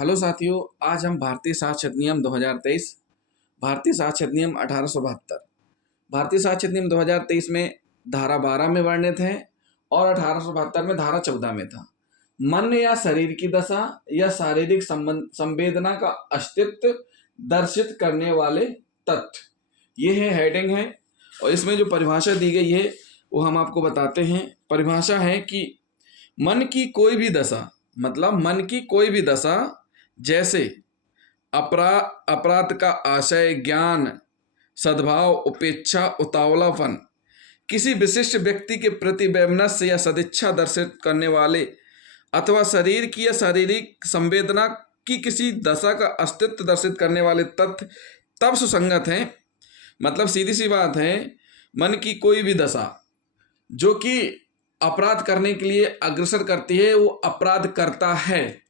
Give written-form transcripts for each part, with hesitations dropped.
Hello साथियों, आज हम भारतीय साक्ष्य अधिनियम 2023, भारतीय साक्ष्य अधिनियम 1872, भारतीय साक्ष्य अधिनियम 2023 में धारा 12 में वर्णित है और 1872 में धारा 14 में था। मन या शरीर की दशा या शारीरिक संवेदना का अस्तित्व दर्शित करने वाले तथ्य, ये है हेडिंग है। और इसमें जो परिभाषा दी गई है वो हम आपको बताते हैं। परिभाषा है कि मन की कोई भी दशा, मतलब मन की कोई भी दशा जैसे अपराध का आशय, ज्ञान, सद्भाव, उपेक्षा, उतावलापन, किसी विशिष्ट व्यक्ति के प्रति वैमनस्य या सदिच्छा दर्शित करने वाले, अथवा शरीर की या शारीरिक संवेदना की किसी दशा का अस्तित्व दर्शित करने वाले तथ्य तब सुसंगत हैं। मतलब सीधी सी बात है, मन की कोई भी दशा जो कि अपराध करने के लिए अग्रसर करती है, वो अपराध करता है,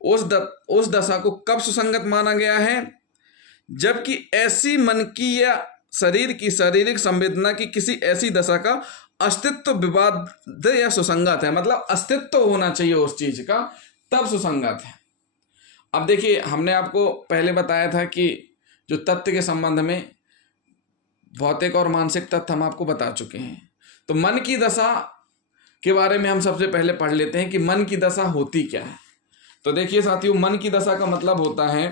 उस दशा को कब सुसंगत माना गया है? जबकि ऐसी मन की या शरीर की शारीरिक संवेदना की किसी ऐसी दशा का अस्तित्व विवाद या सुसंगत है, मतलब अस्तित्व होना चाहिए उस चीज का, तब सुसंगत है। अब देखिए, हमने आपको पहले बताया था कि जो तथ्य के संबंध में भौतिक और मानसिक तथ्य हम आपको बता चुके हैं। तो मन की दशा के बारे में हम सबसे पहले पढ़ लेते हैं कि मन की दशा होती क्या है। तो देखिए साथियों, मन की दशा का मतलब होता है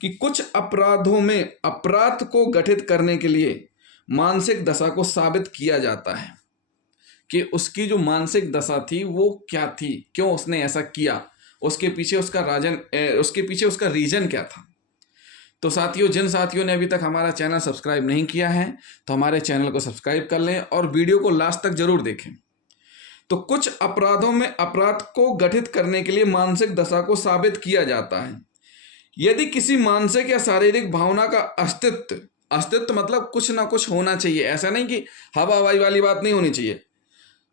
कि कुछ अपराधों में अपराध को गठित करने के लिए मानसिक दशा को साबित किया जाता है कि उसकी जो मानसिक दशा थी वो क्या थी, क्यों उसने ऐसा किया, उसके पीछे उसका रीजन क्या था। तो साथियों, जिन साथियों ने अभी तक हमारा चैनल सब्सक्राइब नहीं किया है तो हमारे चैनल को सब्सक्राइब कर लें और वीडियो को लास्ट तक जरूर देखें। तो कुछ अपराधों में अपराध को गठित करने के लिए मानसिक दशा को साबित किया जाता है यदि किसी मानसिक या शारीरिक भावना का अस्तित्व मतलब कुछ ना कुछ होना चाहिए, ऐसा नहीं कि हवा हवाई वाली बात नहीं होनी चाहिए,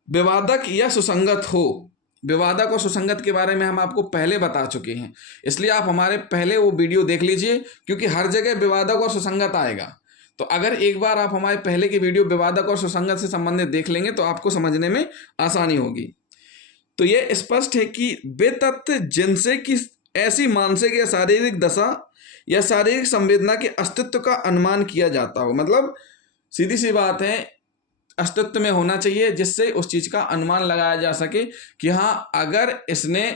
विवादक या सुसंगत हो। विवादक और सुसंगत के बारे में हम आपको पहले बता चुके हैं, इसलिए आप हमारे पहले वो वीडियो देख लीजिए, क्योंकि हर जगह विवादक और सुसंगत आएगा। तो अगर एक बार आप हमारे पहले की वीडियो विवादक और सुसंगत से संबंधित देख लेंगे तो आपको समझने में आसानी होगी। तो यह स्पष्ट है कि वे तथ्य जिनसे कि ऐसी मानसिक या शारीरिक दशा या शारीरिक संवेदना के अस्तित्व का अनुमान किया जाता हो, मतलब सीधी सी बात है, अस्तित्व में होना चाहिए जिससे उस चीज का अनुमान लगाया जा सके कि हाँ, अगर इसने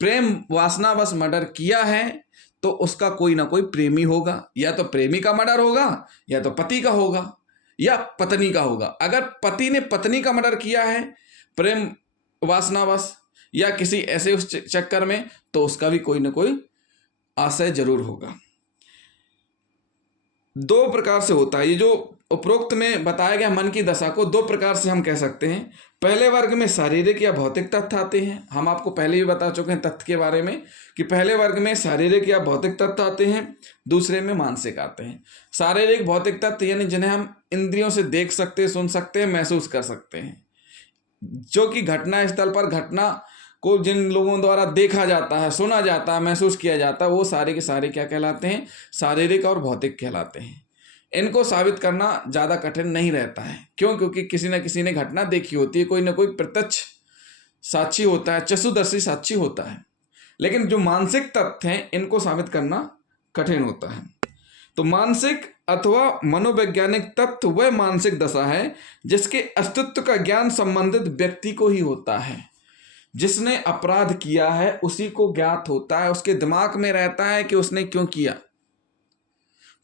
प्रेम वासनावश मर्डर किया है तो उसका कोई ना कोई प्रेमी होगा, या तो प्रेमी का मर्डर होगा, या तो पति का होगा, या पत्नी का होगा। अगर पति ने पत्नी का मर्डर किया है प्रेम वासनावश या किसी ऐसे उस चक्कर में, तो उसका भी कोई ना कोई आशय जरूर होगा। दो प्रकार से होता है ये जो उपरोक्त में बताया गया मन की दशा को, दो प्रकार से हम कह सकते हैं। पहले वर्ग में शारीरिक या भौतिक तथ्य आते हैं। हम आपको पहले भी बता चुके हैं तथ्य के बारे में कि पहले वर्ग में शारीरिक या भौतिक तथ्य आते हैं, दूसरे में मानसिक आते हैं। शारीरिक भौतिक तथ्य यानी जिन्हें हम इंद्रियों से देख सकते हैं, सुन सकते हैं, महसूस कर सकते हैं, जो कि घटना स्थल पर घटना को जिन लोगों द्वारा देखा जाता है, सुना जाता है, महसूस किया जाता है, वो सारे के सारे क्या कहलाते हैं? शारीरिक और भौतिक कहलाते हैं। इनको साबित करना ज़्यादा कठिन नहीं रहता है। क्यों? क्योंकि किसी न किसी ने घटना देखी होती है, कोई ना कोई प्रत्यक्ष साक्षी होता है, चक्षुदर्शी साक्षी होता है। लेकिन जो मानसिक तथ्य हैं इनको साबित करना कठिन होता है। तो मानसिक अथवा मनोवैज्ञानिक तथ्य वह मानसिक दशा है जिसके अस्तित्व का ज्ञान संबंधित व्यक्ति को ही होता है। जिसने अपराध किया है उसी को ज्ञात होता है, उसके दिमाग में रहता है कि उसने क्यों किया।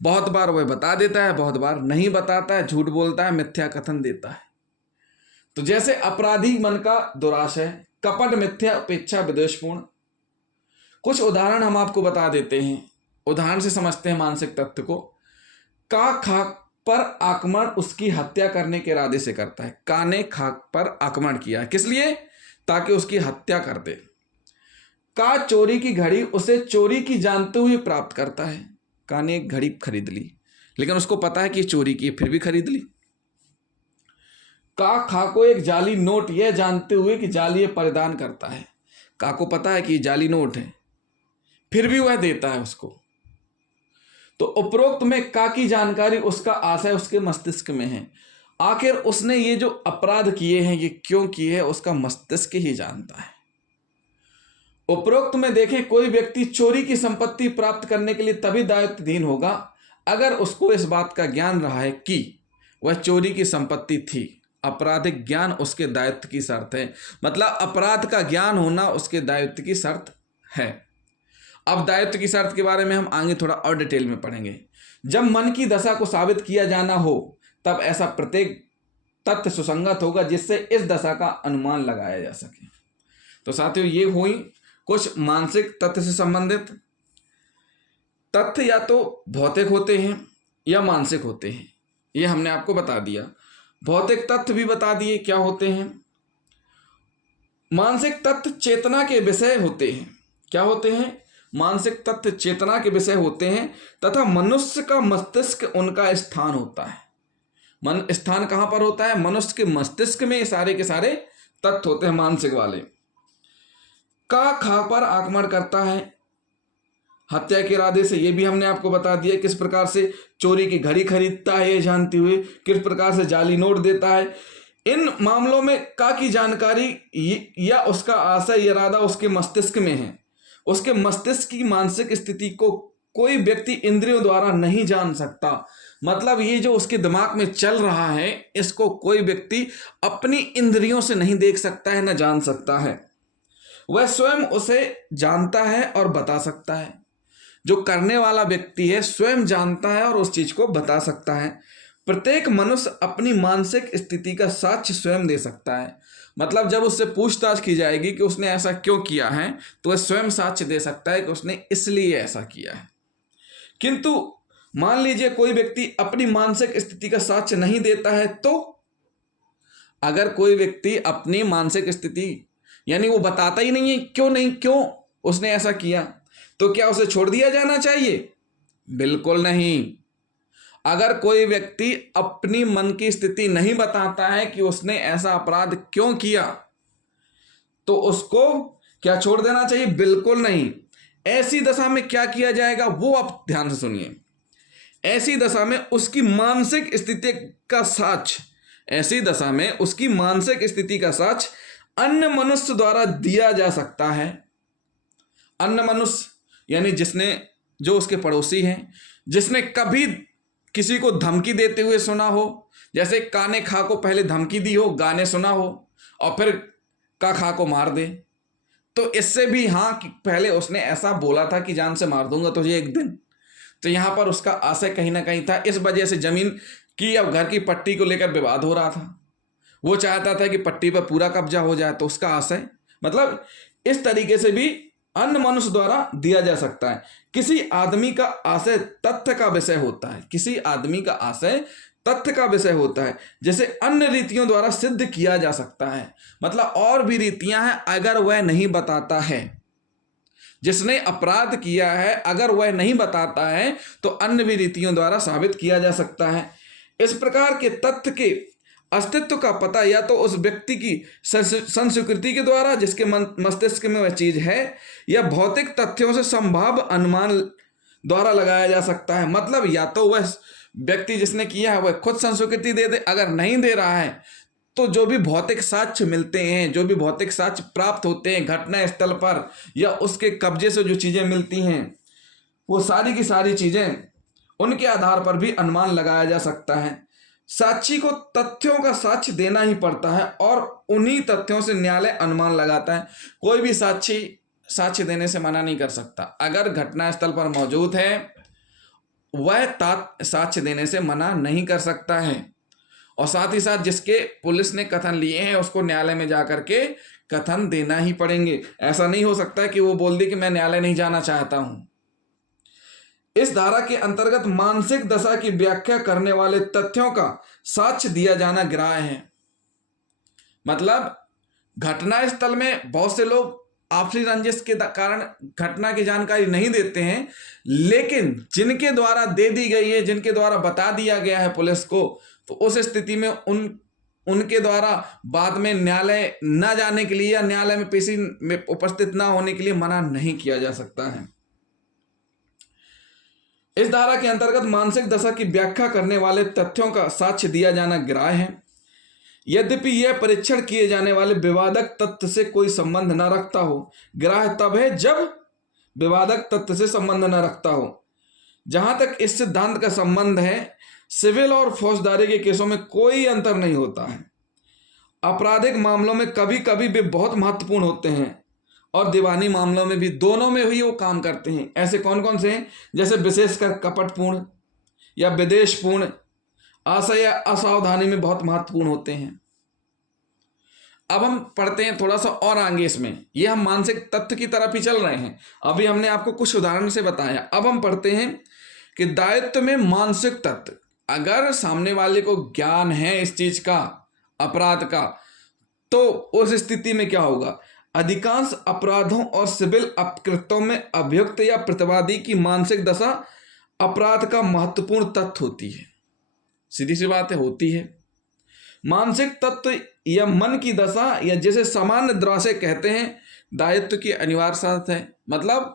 बहुत बार वह बता देता है, बहुत बार नहीं बताता है, झूठ बोलता है, मिथ्या कथन देता है। तो जैसे अपराधी मन का दुराशय, कपट, मिथ्या, उपेक्षा, विद्वेषपूर्ण। कुछ उदाहरण हम आपको बता देते हैं, उदाहरण से समझते हैं मानसिक तत्व को। का खाक पर आक्रमण उसकी हत्या करने के इरादे से करता है। का ने खाक पर आक्रमण किया, किस लिए? ताकि उसकी हत्या कर दे। का चोरी की घड़ी उसे चोरी की जानते हुए प्राप्त करता है। का ने एक घड़ी खरीद ली, लेकिन उसको पता है कि चोरी की, फिर भी खरीद ली। का खा को एक जाली नोट यह जानते हुए कि जाली परिधान करता है। का को पता है कि ये जाली नोट है, फिर भी वह देता है उसको। तो उपरोक्त में का की जानकारी उसका आशय उसके मस्तिष्क में है। आखिर उसने ये जो अपराध किए हैं ये क्यों किए हैं, उसका मस्तिष्क ही जानता है। उपरोक्त में देखें, कोई व्यक्ति चोरी की संपत्ति प्राप्त करने के लिए तभी दायित्वहीन होगा अगर उसको इस बात का ज्ञान रहा है कि वह चोरी की संपत्ति थी। आपराधिक ज्ञान उसके दायित्व की शर्त है, मतलब अपराध का ज्ञान होना उसके दायित्व की शर्त है। अब दायित्व की शर्त के बारे में हम आगे थोड़ा और डिटेल में पढ़ेंगे। जब मन की दशा को साबित किया जाना हो तब ऐसा प्रत्येक तथ्य सुसंगत होगा जिससे इस दशा का अनुमान लगाया जा सके। तो साथियों, ये हुई कुछ मानसिक तथ्य से संबंधित। तथ्य या तो भौतिक होते हैं या मानसिक होते हैं, ये हमने आपको बता दिया। भौतिक तथ्य भी बता दिए क्या होते हैं। मानसिक तथ्य चेतना के विषय होते हैं। क्या होते हैं? मानसिक तथ्य चेतना के विषय होते हैं तथा मनुष्य का मस्तिष्क उनका स्थान होता है। मन स्थान कहाँ पर होता है? मनुष्य के मस्तिष्क में सारे के सारे तथ्य होते हैं मानसिक वाले। का खा पर आक्रमण करता है हत्या के इरादे से, ये भी हमने आपको बता दिया। किस प्रकार से चोरी की घड़ी खरीदता है ये जानते हुए, किस प्रकार से जाली नोट देता है। इन मामलों में का की जानकारी या उसका आशय इरादा उसके मस्तिष्क में है। उसके मस्तिष्क की मानसिक स्थिति को कोई व्यक्ति इंद्रियों द्वारा नहीं जान सकता। मतलब ये जो उसके दिमाग में चल रहा है, इसको कोई व्यक्ति अपनी इंद्रियों से नहीं देख सकता है, न जान सकता है। वह स्वयं उसे जानता है और बता सकता है। जो करने वाला व्यक्ति है स्वयं जानता है और उस चीज को बता सकता है। प्रत्येक मनुष्य अपनी मानसिक स्थिति का साक्ष्य स्वयं दे सकता है। मतलब जब उससे पूछताछ की जाएगी कि उसने ऐसा क्यों किया है, तो वह स्वयं साक्ष्य दे सकता है कि उसने इसलिए ऐसा किया है। किंतु मान लीजिए कोई व्यक्ति अपनी मानसिक स्थिति का साक्ष्य नहीं देता है, तो अगर कोई व्यक्ति अपनी मानसिक स्थिति यानी वो बताता ही नहीं है क्यों उसने ऐसा किया, तो क्या उसे छोड़ दिया जाना चाहिए? बिल्कुल नहीं। अगर कोई व्यक्ति अपनी मन की स्थिति नहीं बताता है कि उसने ऐसा अपराध क्यों किया, तो उसको क्या छोड़ देना चाहिए? बिल्कुल नहीं। ऐसी दशा में क्या किया जाएगा वो आप ध्यान से सुनिए। ऐसी दशा में उसकी मानसिक स्थिति का साक्ष्य, ऐसी दशा में उसकी मानसिक स्थिति का साक्ष्य अन्य मनुष्य द्वारा दिया जा सकता है। अन्य मनुष्य यानी जो उसके पड़ोसी हैं, जिसने कभी किसी को धमकी देते हुए सुना हो, जैसे काने खा को पहले धमकी दी हो, गाने सुना हो और फिर का खा को मार दे, तो इससे भी हाँ कि पहले उसने ऐसा बोला था कि जान से मार दूंगा तुझे एक दिन। तो यहां पर उसका आशय कहीं ना कहीं था। इस वजह से जमीन की या घर की पट्टी को लेकर विवाद हो रहा था। वो चाहता था कि पट्टी पर पूरा कब्जा हो जाए, तो उसका आशय मतलब इस तरीके से भी अन्य मनुष्य द्वारा दिया जा सकता है। किसी आदमी का आशय तथ्य का विषय होता है। किसी आदमी का आशय तथ्य का विषय होता है, जैसे अन्य रीतियों द्वारा सिद्ध किया जा सकता है। मतलब और भी रीतियां हैं, अगर वह नहीं बताता है, जिसने अपराध किया है अगर वह नहीं बताता है, तो अन्य भी रीतियों द्वारा साबित किया जा सकता है। इस प्रकार के तथ्य के अस्तित्व का पता या तो उस व्यक्ति की संस्कृति के द्वारा, जिसके मस्तिष्क में वह चीज है, या भौतिक तथ्यों से संभाव्य अनुमान द्वारा लगाया जा सकता है। मतलब या तो वह व्यक्ति जिसने किया है वह खुद संस्वीकृति दे दे, अगर नहीं दे रहा है तो जो भी भौतिक साक्ष्य मिलते हैं, जो भी भौतिक साक्ष्य प्राप्त होते हैं घटना स्थल पर या उसके कब्जे से जो चीजें मिलती हैं, वो सारी की सारी चीजें उनके आधार पर भी अनुमान लगाया जा सकता है। साक्षी को तथ्यों का साक्ष्य देना ही पड़ता है और उन्हीं तथ्यों से न्यायालय अनुमान लगाता है। कोई भी साक्षी साक्ष्य देने से मना नहीं कर सकता। अगर घटना स्थल पर मौजूद है, वह साक्ष्य देने से मना नहीं कर सकता है। और साथ ही साथ जिसके पुलिस ने कथन लिए हैं उसको न्यायालय में जाकर के कथन देना ही पड़ेंगे। ऐसा नहीं हो सकता है कि वो बोल दे कि मैं न्यायालय नहीं जाना चाहता हूं। इस धारा के अंतर्गत मानसिक दशा की व्याख्या करने वाले तथ्यों का साक्ष्य दिया जाना ग्राह्य है। मतलब घटना स्थल में बहुत से लोग आपसी रंजिश के कारण घटना की जानकारी नहीं देते हैं, लेकिन जिनके द्वारा दे दी गई है, जिनके द्वारा बता दिया गया है पुलिस को, तो उस स्थिति में उनके द्वारा बाद में न्यायालय न जाने के लिए या न्यायालय में पेशी में उपस्थित न होने के लिए मना नहीं किया जा सकता है। इस धारा के अंतर्गत मानसिक दशा की व्याख्या करने वाले तथ्यों का साक्ष्य दिया जाना ग्राह्य है। यद्यपि यह परीक्षण किए जाने वाले विवादक तथ्य से कोई संबंध न रखता हो। ग्राह्य तब है जब विवादक तथ्य से संबंध न रखता हो। जहां तक इस सिद्धांत का संबंध है, सिविल और फौजदारी के केसों में कोई अंतर नहीं होता है। आपराधिक मामलों में कभी कभी वे बहुत महत्वपूर्ण होते हैं और दीवानी मामलों में भी, दोनों में ही वो काम करते हैं। ऐसे कौन कौन से हैं? जैसे विशेषकर कपटपूर्ण या विदेशपूर्ण आशय या असावधानी में बहुत महत्वपूर्ण होते हैं। अब हम पढ़ते हैं थोड़ा सा और आगे इसमें। ये हम मानसिक तत्व की तरफ ही चल रहे हैं, अभी हमने आपको कुछ उदाहरण से बताया। अब हम पढ़ते हैं कि दायित्व में मानसिक तत्व। अगर सामने वाले को ज्ञान है इस चीज का, अपराध का, तो उस स्थिति में क्या होगा? अधिकांश अपराधों और सिविल अपकृत्यों में अभियुक्त या प्रतिवादी की मानसिक दशा अपराध का महत्वपूर्ण तथ्य होती है। सीधी सी बात है, होती है। मानसिक तत्व या मन की दशा, या जिसे सामान्य दुराशय कहते हैं, दायित्व की अनिवार्य शर्त है। मतलब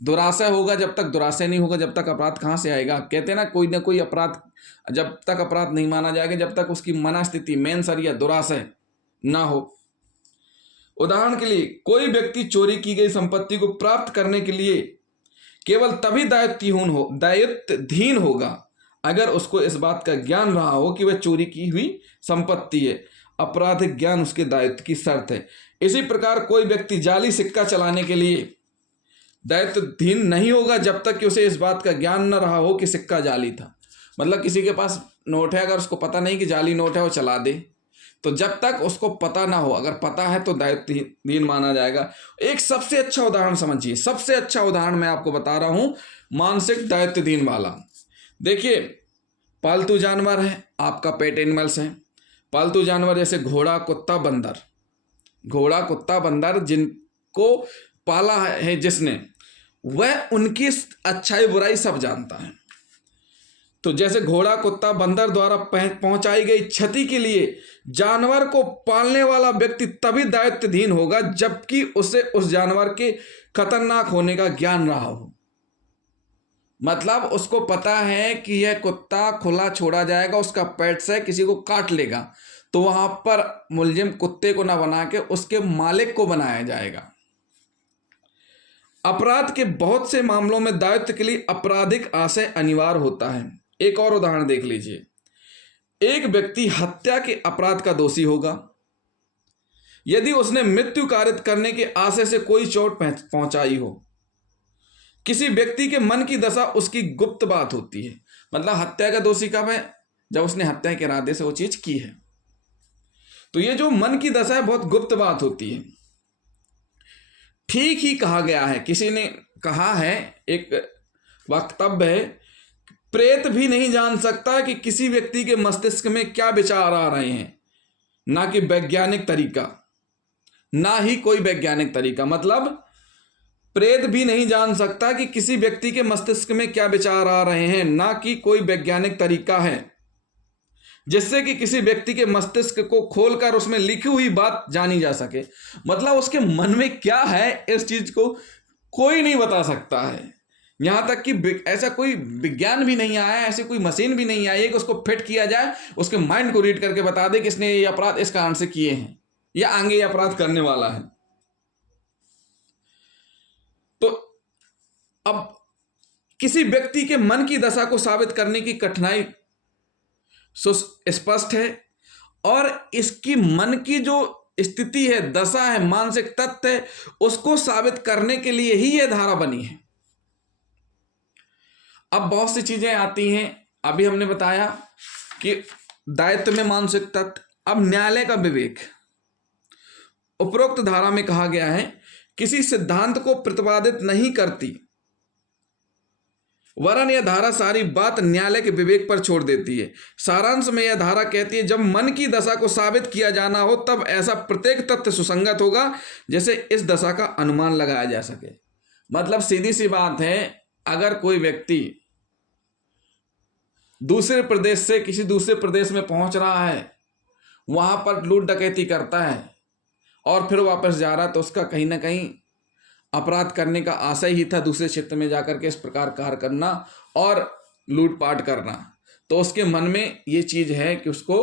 दुराशय होगा, जब तक दुराशय नहीं होगा जब तक अपराध कहाँ से आएगा? कहते हैं ना कोई अपराध जब तक अपराध नहीं माना जाएगा जब तक उसकी मनस्थिति मेंसर या दुराशय ना हो। उदाहरण के लिए, कोई व्यक्ति चोरी की गई संपत्ति को प्राप्त करने के लिए केवल तभी दायित्वहीन होगा अगर उसको इस बात का ज्ञान रहा हो कि वह चोरी की हुई संपत्ति है। आपराधिक ज्ञान उसके दायित्व की शर्त है। इसी प्रकार कोई व्यक्ति जाली सिक्का चलाने के लिए दायित्वहीन नहीं होगा जब तक कि उसे इस बात का ज्ञान न रहा हो कि सिक्का जाली था। मतलब किसी के पास नोट है, अगर उसको पता नहीं कि जाली नोट है, वो चला दे, तो जब तक उसको पता ना हो, अगर पता है तो दायित्वहीन माना जाएगा। एक सबसे अच्छा उदाहरण समझिए, सबसे अच्छा उदाहरण मैं आपको बता रहा हूं मानसिक दायित्वहीन वाला। देखिए, पालतू जानवर है, आपका पेट एनिमल्स है। पालतू जानवर जैसे घोड़ा, कुत्ता, बंदर। घोड़ा, कुत्ता, बंदर जिनको पाला है जिसने, वह उनकी अच्छाई बुराई सब जानता है। तो जैसे घोड़ा, कुत्ता, बंदर द्वारा पहुंचाई गई क्षति के लिए जानवर को पालने वाला व्यक्ति तभी दायित्वहीन होगा जबकि उसे उस जानवर के खतरनाक होने का ज्ञान रहा हो। मतलब उसको पता है कि यह कुत्ता खुला छोड़ा जाएगा, उसका पेट से किसी को काट लेगा, तो वहां पर मुलजिम कुत्ते को ना बना के उसके मालिक को बनाया जाएगा। अपराध के बहुत से मामलों में दायित्व के लिए आपराधिक आशय अनिवार्य होता है। एक और उदाहरण देख लीजिए। एक व्यक्ति हत्या के अपराध का दोषी होगा यदि उसने मृत्यु कारित करने के आशय से कोई चोट पहुंचाई हो। किसी व्यक्ति के मन की दशा उसकी गुप्त बात होती है। मतलब हत्या का दोषी कब है? जब उसने हत्या के इरादे से वो चीज की है। तो ये जो मन की दशा है बहुत गुप्त बात होती है। ठीक ही कहा गया है, किसी ने कहा है, एक वक्तव्य है, प्रेत भी नहीं जान सकता कि किसी व्यक्ति के मस्तिष्क में क्या विचार आ रहे हैं, ना कि वैज्ञानिक तरीका, ना ही कोई वैज्ञानिक तरीका। मतलब प्रेत भी नहीं जान सकता कि किसी व्यक्ति के मस्तिष्क में क्या विचार आ रहे हैं, ना कि कोई वैज्ञानिक तरीका है जिससे कि किसी व्यक्ति के मस्तिष्क को खोलकर उसमें लिखी हुई बात जानी जा सके। मतलब उसके मन में क्या है इस चीज को कोई नहीं बता सकता है। यहां तक कि ऐसा कोई विज्ञान भी नहीं आया, ऐसी कोई मशीन भी नहीं आई है कि उसको फिट किया जाए, उसके माइंड को रीड करके बता दे कि इसने ये अपराध इस कारण से किए हैं या आगे ये अपराध करने वाला है। तो अब किसी व्यक्ति के मन की दशा को साबित करने की कठिनाई स्पष्ट है, और इसकी मन की जो स्थिति है, दशा है, मानसिक तत्व है, उसको साबित करने के लिए ही यह धारा बनी है। अब बहुत सी चीजें आती हैं। अभी हमने बताया कि दायित्व में मानसिक तत्व। अब न्यायालय का विवेक। उपरोक्त धारा में कहा गया है, किसी सिद्धांत को प्रतिपादित नहीं करती, वरन यह धारा सारी बात न्यायालय के विवेक पर छोड़ देती है। सारांश में यह धारा कहती है, जब मन की दशा को साबित किया जाना हो तब ऐसा प्रत्येक तथ्य सुसंगत होगा जैसे इस दशा का अनुमान लगाया जा सके। मतलब सीधी सी बात है, अगर कोई व्यक्ति दूसरे प्रदेश से किसी दूसरे प्रदेश में पहुंच रहा है, वहां पर लूट डकैती करता है और फिर वापस जा रहा है, तो उसका कहीं ना कहीं अपराध करने का आशय ही था दूसरे क्षेत्र में जाकर के इस प्रकार कार्य करना और लूटपाट करना। तो उसके मन में ये चीज है कि उसको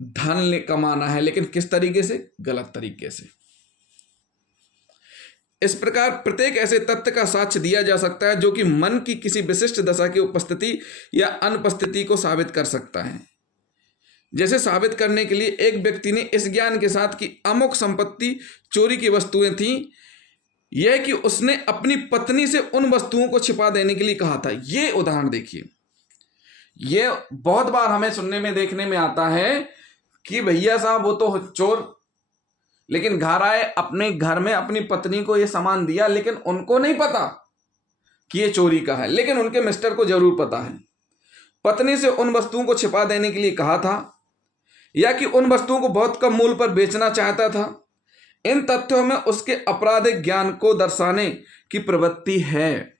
धन कमाना है, लेकिन किस तरीके से? गलत तरीके से। इस प्रकार प्रत्येक ऐसे तथ्य का साक्ष्य दिया जा सकता है जो कि मन की किसी विशिष्ट दशा की उपस्थिति या अनुपस्थिति को साबित कर सकता है। जैसे साबित करने के लिए एक व्यक्ति ने इस ज्ञान के साथ कि अमुक संपत्ति चोरी की वस्तुएं थीं, यह कि उसने अपनी पत्नी से उन वस्तुओं को छिपा देने के लिए कहा था। ये उदाहरण देखिए, ये बहुत बार हमें सुनने में देखने में आता है कि भैया साहब वो तो चोर, लेकिन घर आए, अपने घर में अपनी पत्नी को ये सामान दिया, लेकिन उनको नहीं पता कि ये चोरी का है, लेकिन उनके मिस्टर को जरूर पता है। पत्नी से उन वस्तुओं को छिपा देने के लिए कहा था, या कि उन वस्तुओं को बहुत कम मूल्य पर बेचना चाहता था। इन तथ्यों में उसके आपराधिक ज्ञान को दर्शाने की प्रवृत्ति है।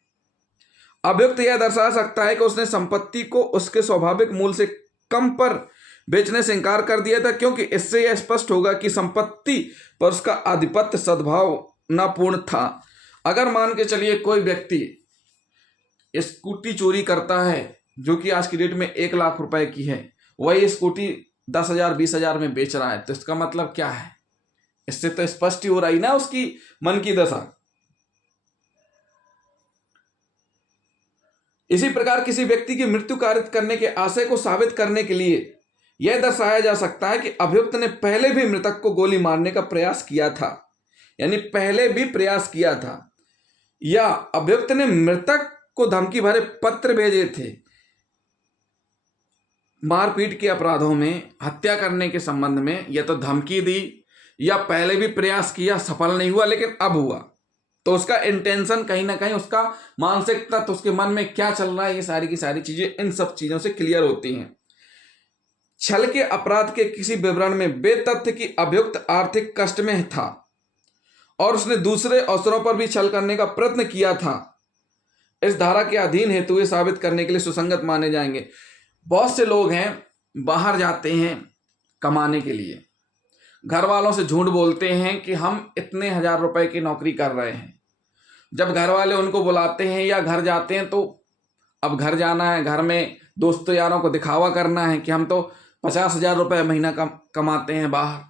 अभियुक्त यह दर्शा सकता है कि उसने संपत्ति को उसके स्वाभाविक मूल्य से कम पर बेचने से इनकार कर दिया था, क्योंकि इससे यह स्पष्ट होगा कि संपत्ति पर उसका आधिपत्य सद्भावनापूर्ण था। अगर मान के चलिए कोई व्यक्ति स्कूटी चोरी करता है जो कि आज की डेट में 1 लाख रुपए की है, वही स्कूटी 10,000 20,000 में बेच रहा है, तो इसका मतलब क्या है? इससे तो स्पष्ट ही हो रही ना उसकी मन की दशा। इसी प्रकार किसी व्यक्ति की मृत्यु कारित करने के आशय को साबित करने के लिए यह दर्शाया जा सकता है कि अभियुक्त ने पहले भी मृतक को गोली मारने का प्रयास किया था, यानी पहले भी प्रयास किया था, या अभियुक्त ने मृतक को धमकी भरे पत्र भेजे थे। मारपीट के अपराधों में, हत्या करने के संबंध में या तो धमकी दी या पहले भी प्रयास किया, सफल नहीं हुआ, लेकिन अब हुआ, तो उसका इंटेंशन कहीं ना कहीं, उसका मानसिक तत्व, उसके मन में क्या चल रहा है, ये सारी की सारी चीजें इन सब चीजों से क्लियर होती हैं। छल के अपराध के किसी विवरण में वे तथ्य कि अभियुक्त आर्थिक कष्ट में था और उसने दूसरे अवसरों पर भी छल करने का प्रयत्न किया था, इस धारा के अधीन हेतु ये साबित करने के लिए सुसंगत माने जाएंगे। बहुत से लोग हैं, बाहर जाते हैं कमाने के लिए, घर वालों से झूठ बोलते हैं कि हम इतने 1,000 रुपए की नौकरी कर रहे हैं। जब घर वाले उनको बुलाते हैं या घर जाते हैं, तो अब घर जाना है, घर में दोस्तों यारों को दिखावा करना है कि हम तो 50,000 रुपये महीना कमाते हैं बाहर।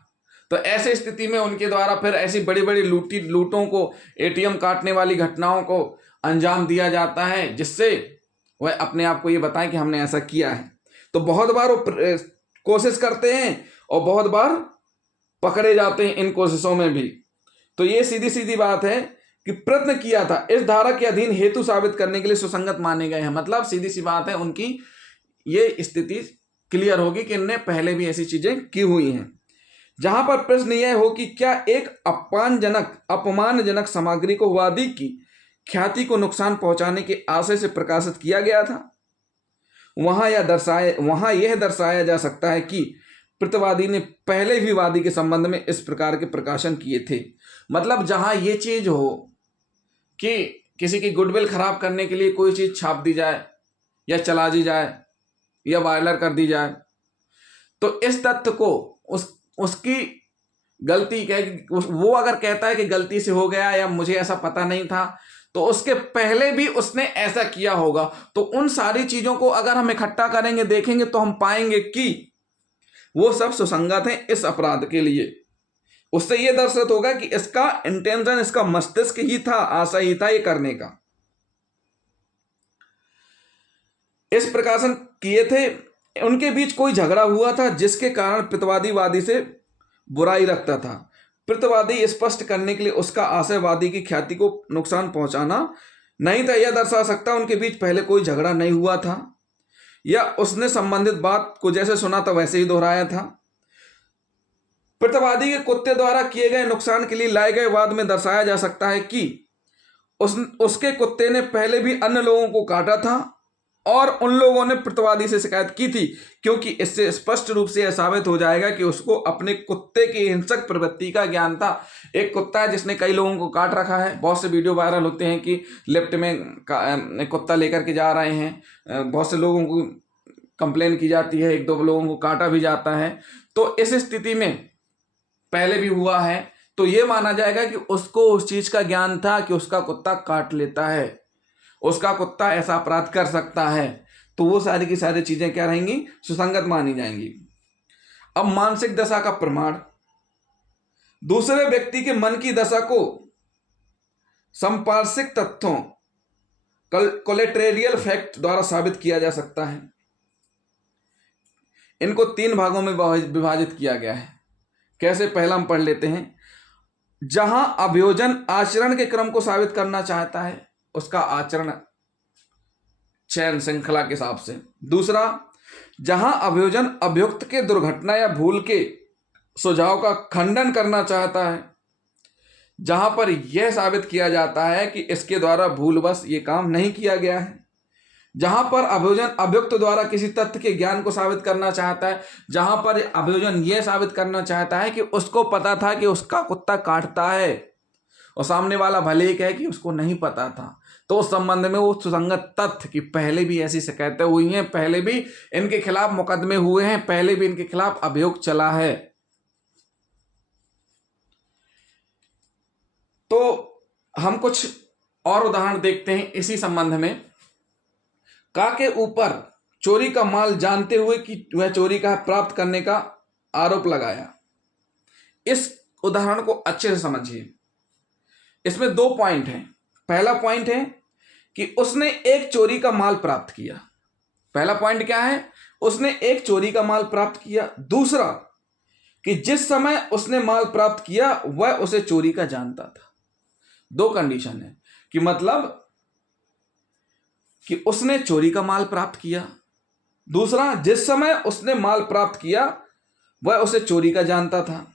तो ऐसे स्थिति में उनके द्वारा फिर ऐसी बड़ी बड़ी लूटों को, ATM काटने वाली घटनाओं को अंजाम दिया जाता है, जिससे वह अपने आप को ये बताएं कि हमने ऐसा किया है। तो बहुत बार वो कोशिश करते हैं और बहुत बार पकड़े जाते हैं इन कोशिशों में भी। तो ये सीधी सीधी बात है कि प्रयत्न किया था, इस धारा के अधीन हेतु साबित करने के लिए सुसंगत माने गए हैं। मतलब सीधी सी बात है, उनकी ये स्थिति क्लियर होगी कि इनने पहले भी ऐसी चीजें की हुई हैं। जहां पर प्रश्न यह हो कि क्या एक अपमानजनक सामग्री को वादी की ख्याति को नुकसान पहुंचाने के आशय से प्रकाशित किया गया था, वहां यह दर्शाया जा सकता है कि प्रतिवादी ने पहले भी वादी के संबंध में इस प्रकार के प्रकाशन किए थे। मतलब जहां ये चीज हो कि किसी की गुडविल खराब करने के लिए कोई चीज छाप दी जाए या चला दी जाए या वायरल कर दी जाए, तो इस तथ्य को उसकी गलती वो अगर कहता है कि गलती से हो गया या मुझे ऐसा पता नहीं था, तो उसके पहले भी उसने ऐसा किया होगा। तो उन सारी चीजों को अगर हम इकट्ठा करेंगे, देखेंगे, तो हम पाएंगे कि वो सब सुसंगत हैं इस अपराध के लिए। उससे यह दर्शित होगा कि इसका इंटेंशन, इसका मस्तिष्क ही था, आशा ही था ये करने का। इस प्रकाशन किए थे, उनके बीच कोई झगड़ा हुआ था जिसके कारण प्रतिवादी वादी से बुराई रखता था। प्रतिवादी स्पष्ट करने के लिए उसका आशय वादी की ख्याति को नुकसान पहुंचाना नहीं था, यह दर्शा सकता उनके बीच पहले कोई झगड़ा नहीं हुआ था या उसने संबंधित बात को जैसे सुना था वैसे ही दोहराया था। प्रतिवादी के कुत्ते द्वारा किए गए नुकसान के लिए लाए गए वाद में दर्शाया जा सकता है कि उसके कुत्ते ने पहले भी अन्य लोगों को काटा था और उन लोगों ने प्रतिवादी से शिकायत की थी, क्योंकि इससे स्पष्ट रूप से यह साबित हो जाएगा कि उसको अपने कुत्ते की हिंसक प्रवृत्ति का ज्ञान था। एक कुत्ता है जिसने कई लोगों को काट रखा है। बहुत से वीडियो वायरल होते हैं कि लिफ्ट में कुत्ता लेकर के जा रहे हैं, बहुत से लोगों को कंप्लेन की जाती है, 1-2 लोगों को काटा भी जाता है। तो इस स्थिति में पहले भी हुआ है, तो ये माना जाएगा कि उसको उस चीज का ज्ञान था कि उसका कुत्ता काट लेता है, उसका कुत्ता ऐसा अपराध कर सकता है। तो वो सारी की सारी चीजें क्या रहेंगी, सुसंगत मानी जाएंगी। अब मानसिक दशा का प्रमाण दूसरे व्यक्ति के मन की दशा को संपार्श्विक तथ्यों कोलेटेरियल फैक्ट द्वारा साबित किया जा सकता है। इनको 3 भागों में विभाजित किया गया है। कैसे? पहला हम पढ़ लेते हैं। जहां अभियोजन आचरण के क्रम को साबित करना चाहता है, उसका आचरण चयन श्रृंखला के हिसाब से। दूसरा, जहां अभियोजन अभियुक्त के दुर्घटना या भूल के सुझाव का खंडन करना चाहता है, जहां पर यह साबित किया जाता है कि इसके द्वारा भूलवश ये काम नहीं किया गया है। जहां पर अभियोजन अभियुक्त द्वारा किसी तथ्य के ज्ञान को साबित करना चाहता है, जहां पर अभियोजन यह साबित करना चाहता है कि उसको पता था कि उसका कुत्ता काटता है और सामने वाला भले ही कहे कि उसको नहीं पता था, तो उस संबंध में वो सुसंगत तथ्य कि पहले भी ऐसी शिकायतें हुई हैं, पहले भी इनके खिलाफ मुकदमे हुए हैं, पहले भी इनके खिलाफ अभियोग चला है। तो हम कुछ और उदाहरण देखते हैं इसी संबंध में। का के ऊपर चोरी का माल जानते हुए कि वह चोरी का प्राप्त करने का आरोप लगाया। इस उदाहरण को अच्छे से समझिए। इसमें 2 पॉइंट हैं। पहला पॉइंट है कि उसने एक चोरी का माल प्राप्त किया। पहला पॉइंट क्या है? उसने एक चोरी का माल प्राप्त किया। दूसरा कि जिस समय उसने माल प्राप्त किया वह उसे चोरी का जानता था। 2 कंडीशन है कि मतलब कि उसने चोरी का माल प्राप्त किया, दूसरा जिस समय उसने माल प्राप्त किया वह उसे चोरी का जानता था।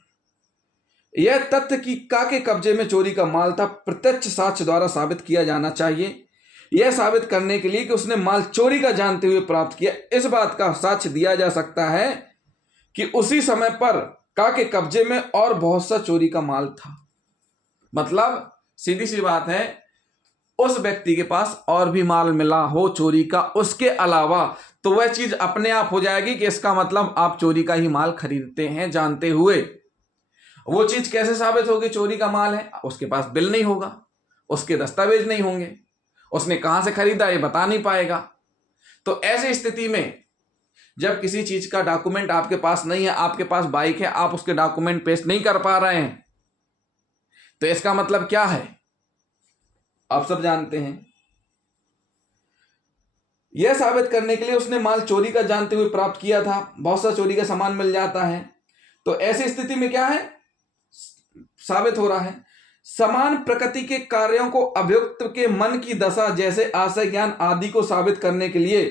यह तथ्य कि का के कब्जे में चोरी का माल था प्रत्यक्ष साक्ष्य द्वारा साबित किया जाना चाहिए। यह साबित करने के लिए कि उसने माल चोरी का जानते हुए प्राप्त किया, इस बात का साक्ष्य दिया जा सकता है कि उसी समय पर का के कब्जे में और बहुत सा चोरी का माल था। मतलब सीधी सी बात है, उस व्यक्ति के पास और भी माल मिला हो चोरी का उसके अलावा, तो वह चीज अपने आप हो जाएगी कि इसका मतलब आप चोरी का ही माल खरीदते हैं जानते हुए। वो चीज कैसे साबित होगी चोरी का माल है? उसके पास बिल नहीं होगा, उसके दस्तावेज नहीं होंगे, उसने कहां से खरीदा ये बता नहीं पाएगा। तो ऐसी स्थिति में जब किसी चीज का डॉक्यूमेंट आपके पास नहीं है, आपके पास बाइक है, आप उसके डॉक्यूमेंट पेश नहीं कर पा रहे हैं, तो इसका मतलब क्या है आप सब जानते हैं। यह साबित करने के लिए उसने माल चोरी का जानते हुए प्राप्त किया था, बहुत सा चोरी का सामान मिल जाता है। तो ऐसी स्थिति में क्या है साबित हो रहा है? समान प्रकृति के कार्यों को अभियुक्त के मन की दशा जैसे आशय ज्ञान आदि को साबित करने के लिए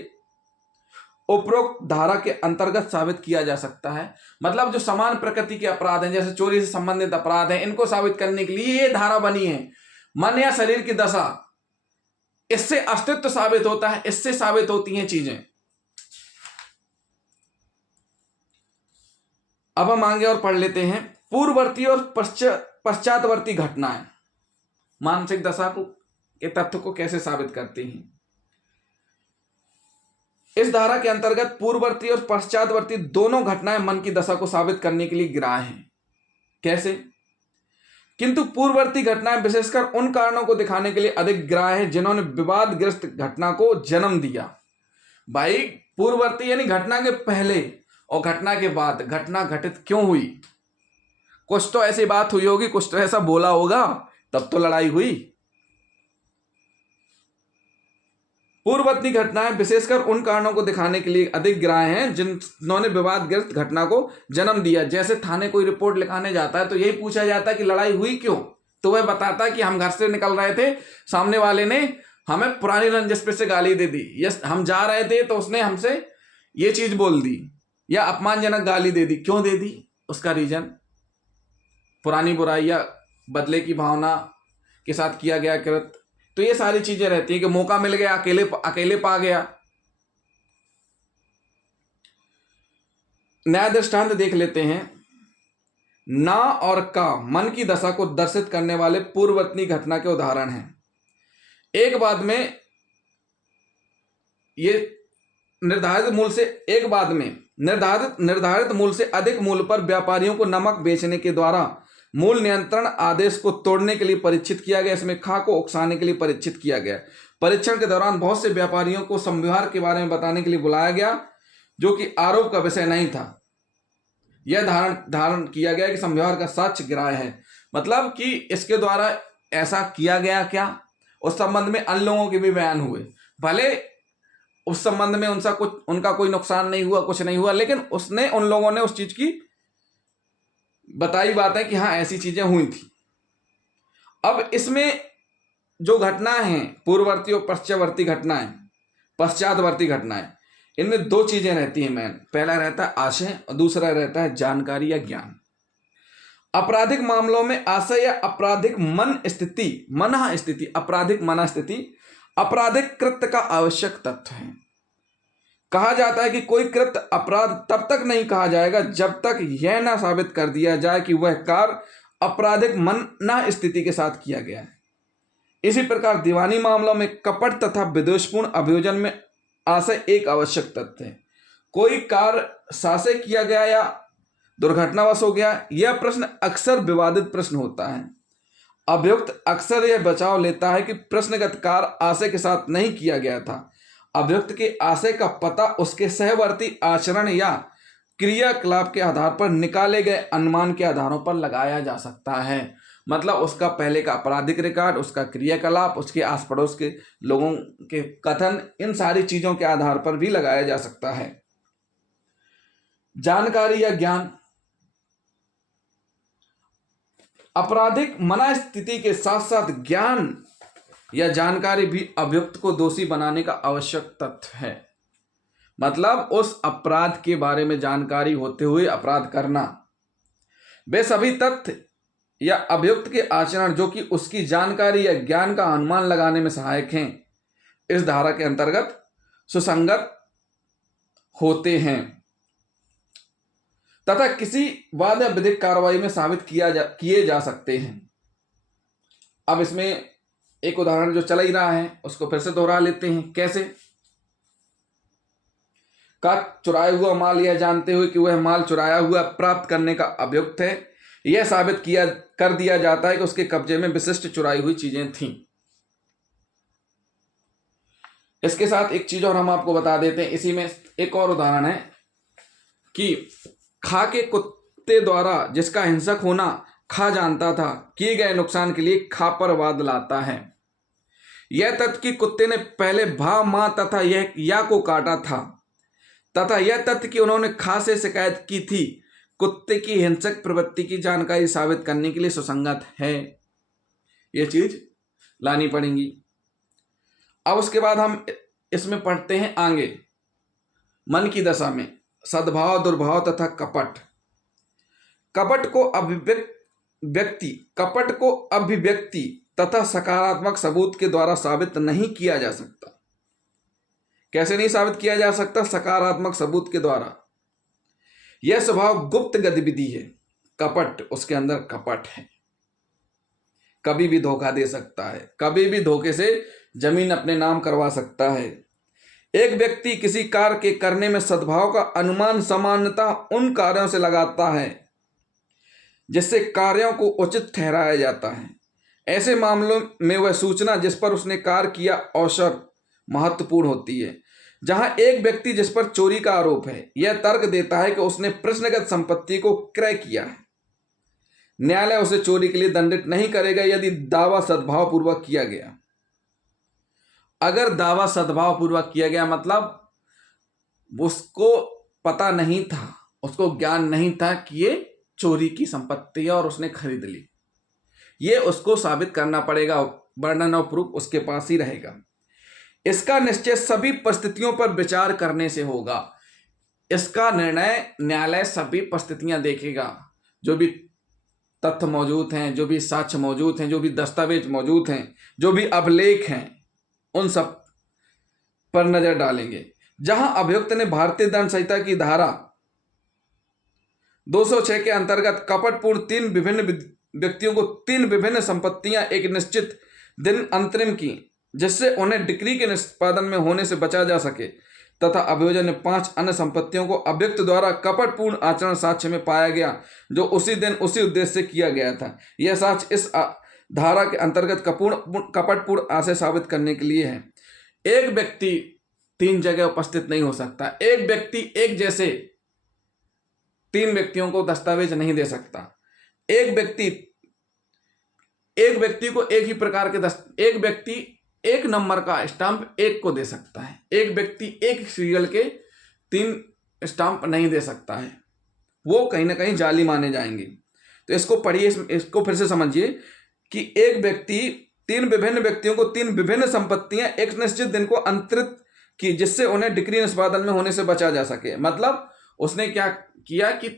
उपरोक्त धारा के अंतर्गत साबित किया जा सकता है। मतलब जो समान प्रकृति के अपराध हैं, जैसे चोरी से संबंधित अपराध हैं, इनको साबित करने के लिए ये धारा बनी है। मन या शरीर की दशा, इससे अस्तित्व साबित होता है, इससे साबित होती हैं चीजें। अब हम आगे और पढ़ लेते हैं। पूर्ववर्ती और पश्चातवर्ती घटनाएं मानसिक दशा को के तथ्य को कैसे साबित करती हैं। इस धारा के अंतर्गत पूर्ववर्ती और पश्चातवर्ती दोनों घटनाएं मन की दशा को साबित करने के लिए ग्राह्य हैं। कैसे? किंतु पूर्ववर्ती घटनाएं विशेषकर उन कारणों को दिखाने के लिए अधिक ग्राह्य हैं जिन्होंने विवादग्रस्त घटना को जन्म दिया। भाई पूर्ववर्ती यानी घटना के पहले और घटना के बाद घटना घटित क्यों हुई, कुछ तो ऐसी बात हुई होगी, कुछ तो ऐसा बोला होगा, तब तो लड़ाई हुई। पूर्ववर्ती घटनाएं विशेषकर उन कारणों को दिखाने के लिए अधिक ग्राह्य हैं जिन्होंने विवादग्रस्त घटना को जन्म दिया। जैसे थाने कोई रिपोर्ट लिखाने जाता है तो यही पूछा जाता है कि लड़ाई हुई क्यों, तो वह बताता है कि हम घर से निकल रहे थे, सामने वाले ने हमें पुरानी रंजिश पे से गाली दे दी, यस हम जा रहे थे तो उसने हमसे ये चीज बोल दी या अपमानजनक गाली दे दी। क्यों दे दी? उसका रीजन पुरानी बुराई या बदले की भावना के साथ किया गया कृत्य। तो ये सारी चीजें रहती हैं कि मौका मिल गया, अकेले पा गया। नया दृष्टांत देख लेते हैं। ना और का मन की दशा को दर्शित करने वाले पूर्ववर्ती घटना के उदाहरण हैं। एक बाद में ये निर्धारित मूल से अधिक मूल्य पर व्यापारियों को नमक बेचने के द्वारा मूल नियंत्रण आदेश को तोड़ने के लिए परीक्षित किया गया। इसमें खा को उकसाने के लिए परीक्षित किया गया। परीक्षण के दौरान बहुत से व्यापारियों को संव्यवहार के बारे में बताने के लिए बुलाया गया जो कि आरोप का विषय नहीं था। यह धारण किया गया कि समव्यवहार का साक्ष्य ग्राह्य है। मतलब कि इसके द्वारा ऐसा किया गया क्या, उस संबंध में अन्य लोगों के भी बयान हुए, भले उस संबंध में उनका कोई नुकसान नहीं हुआ, कुछ नहीं हुआ, लेकिन उसने उन लोगों ने उस चीज की बताई बात है कि हाँ ऐसी चीजें हुई थी। अब इसमें जो घटनाएं हैं, पूर्ववर्ती और पश्चातवर्ती घटनाएं, इनमें दो चीजें रहती हैं मेन। पहला रहता है आशय और दूसरा रहता है जानकारी या ज्ञान। आपराधिक मामलों में आशय या आपराधिक आपराधिक मन स्थिति आपराधिक कृत्य का आवश्यक तत्व है। कहा जाता है कि कोई कृत्य अपराध तब तक नहीं कहा जाएगा जब तक यह ना साबित कर दिया जाए कि वह कार्य आपराधिक मन स्थिति के साथ किया गया है। इसी प्रकार दीवानी मामलों में कपट तथा विद्वेषपूर्ण अभियोजन में आशय एक आवश्यक तथ्य है। कोई कार्य सासे किया गया या दुर्घटनावश हो गया, यह प्रश्न अक्सर विवादित प्रश्न होता है। अभियुक्त अक्सर यह बचाव लेता है कि प्रश्नगत कार्य आशय के साथ नहीं किया गया था। अभियुक्त के आशय का पता उसके सहवर्ती आचरण या क्रियाकलाप के आधार पर निकाले गए अनुमान के आधारों पर लगाया जा सकता है। मतलब उसका पहले का आपराधिक रिकॉर्ड, उसका क्रियाकलाप, उसके आस पड़ोस के लोगों के कथन, इन सारी चीजों के आधार पर भी लगाया जा सकता है। जानकारी या ज्ञान, आपराधिक मनस्थिति के साथ साथ ज्ञान या जानकारी भी अभियुक्त को दोषी बनाने का आवश्यक तथ्य है। मतलब उस अपराध के बारे में जानकारी होते हुए अपराध करना। वे सभी तथ्य या अभियुक्त के आचरण जो कि उसकी जानकारी या ज्ञान का अनुमान लगाने में सहायक हैं, इस धारा के अंतर्गत सुसंगत होते हैं तथा किसी वाद या विधिक कार्रवाई में साबित किए जा सकते हैं। अब इसमें एक उदाहरण जो चल ही रहा है उसको फिर से दोहरा लेते हैं। कैसे? का चुराया हुआ माल यह जानते हुए कि वह माल चुराया हुआ प्राप्त करने का अभियुक्त है, यह साबित कर दिया जाता है कि उसके कब्जे में विशिष्ट चुराई हुई चीजें थीं। इसके साथ एक चीज और हम आपको बता देते हैं। इसी में एक और उदाहरण है कि खा के कुत्ते द्वारा जिसका हिंसक होना खा जानता था, किए गए नुकसान के लिए खा पर वाद लाता है। यह तथ्य कि कुत्ते ने पहले भा, मां तथा यह या को काटा था तथा यह तथ्य कि उन्होंने खा से शिकायत की थी, कुत्ते की हिंसक प्रवृत्ति की जानकारी साबित करने के लिए सुसंगत है। यह चीज लानी पड़ेगी। अब उसके बाद हम इसमें पढ़ते हैं आगे, मन की दशा में सद्भाव, दुर्भाव तथा कपट। कपट को अभिव्यक्ति तथा सकारात्मक सबूत के द्वारा साबित नहीं किया जा सकता। कैसे नहीं साबित किया जा सकता? सकारात्मक सबूत के द्वारा। यह स्वभाव गुप्त गतिविधि है। कपट, उसके अंदर कपट है, कभी भी धोखा दे सकता है, कभी भी धोखे से जमीन अपने नाम करवा सकता है। एक व्यक्ति किसी कार्य के करने में सद्भाव का अनुमान सामान्यतः उन कार्यों से लगाता है जिससे कार्यों को उचित ठहराया जाता है। ऐसे मामलों में वह सूचना जिस पर उसने कार्य किया अवसर महत्वपूर्ण होती है। जहां एक व्यक्ति जिस पर चोरी का आरोप है यह तर्क देता है कि उसने प्रश्नगत संपत्ति को क्रय किया है, न्यायालय उसे चोरी के लिए दंडित नहीं करेगा यदि दावा सद्भाव पूर्वक किया गया। अगर दावा सद्भाव पूर्वक किया गया मतलब उसको पता नहीं था, उसको ज्ञान नहीं था कि ये चोरी की संपत्ति है और उसने खरीद ली, ये उसको साबित करना पड़ेगा। वर्णन और प्रूफ उसके पास ही रहेगा। इसका निश्चय सभी परिस्थितियों पर विचार करने से होगा। इसका निर्णय न्यायालय सभी परिस्थितियां देखेगा, जो भी तथ्य मौजूद हैं, जो भी साक्ष्य मौजूद हैं, जो भी दस्तावेज मौजूद हैं, जो भी अभिलेख हैं, उन सब पर नजर डालेंगे। जहां अभियुक्त ने भारतीय दंड संहिता की धारा 206 के अंतर्गत कपटपूर्ण 3 विभिन्न व्यक्तियों को 3 विभिन्न संपत्तियां एक निश्चित दिन अंतरिम की जिससे उन्हें डिक्री के निष्पादन में होने से बचा जा सके, तथा अभियोजन ने 5 अन्य संपत्तियों को अभियुक्त द्वारा कपटपूर्ण आचरण साक्ष्य में पाया गया जो उसी दिन उसी उद्देश्य से किया गया था। यह साक्ष्य इस धारा के अंतर्गत कपटपूर्ण आशय साबित करने के लिए है। एक व्यक्ति 3 जगह उपस्थित नहीं हो सकता। एक व्यक्ति एक जैसे 3 व्यक्तियों को दस्तावेज नहीं दे सकता। एक व्यक्ति को एक ही प्रकार के एक व्यक्ति एक नंबर का स्टाम्प एक को दे सकता है। एक व्यक्ति एक सीरियल के 3 स्टाम्प नहीं दे सकता है, वो कहीं ना कहीं जाली माने जाएंगे। तो इसको पढ़िए, इसको फिर से समझिए कि एक व्यक्ति 3 विभिन्न व्यक्तियों को 3 विभिन्न संपत्तियां एक निश्चित दिन को अंतरित की, जिससे उन्हें डिक्री निष्पादन में होने से बचा जा सके। मतलब उसने क्या किया कि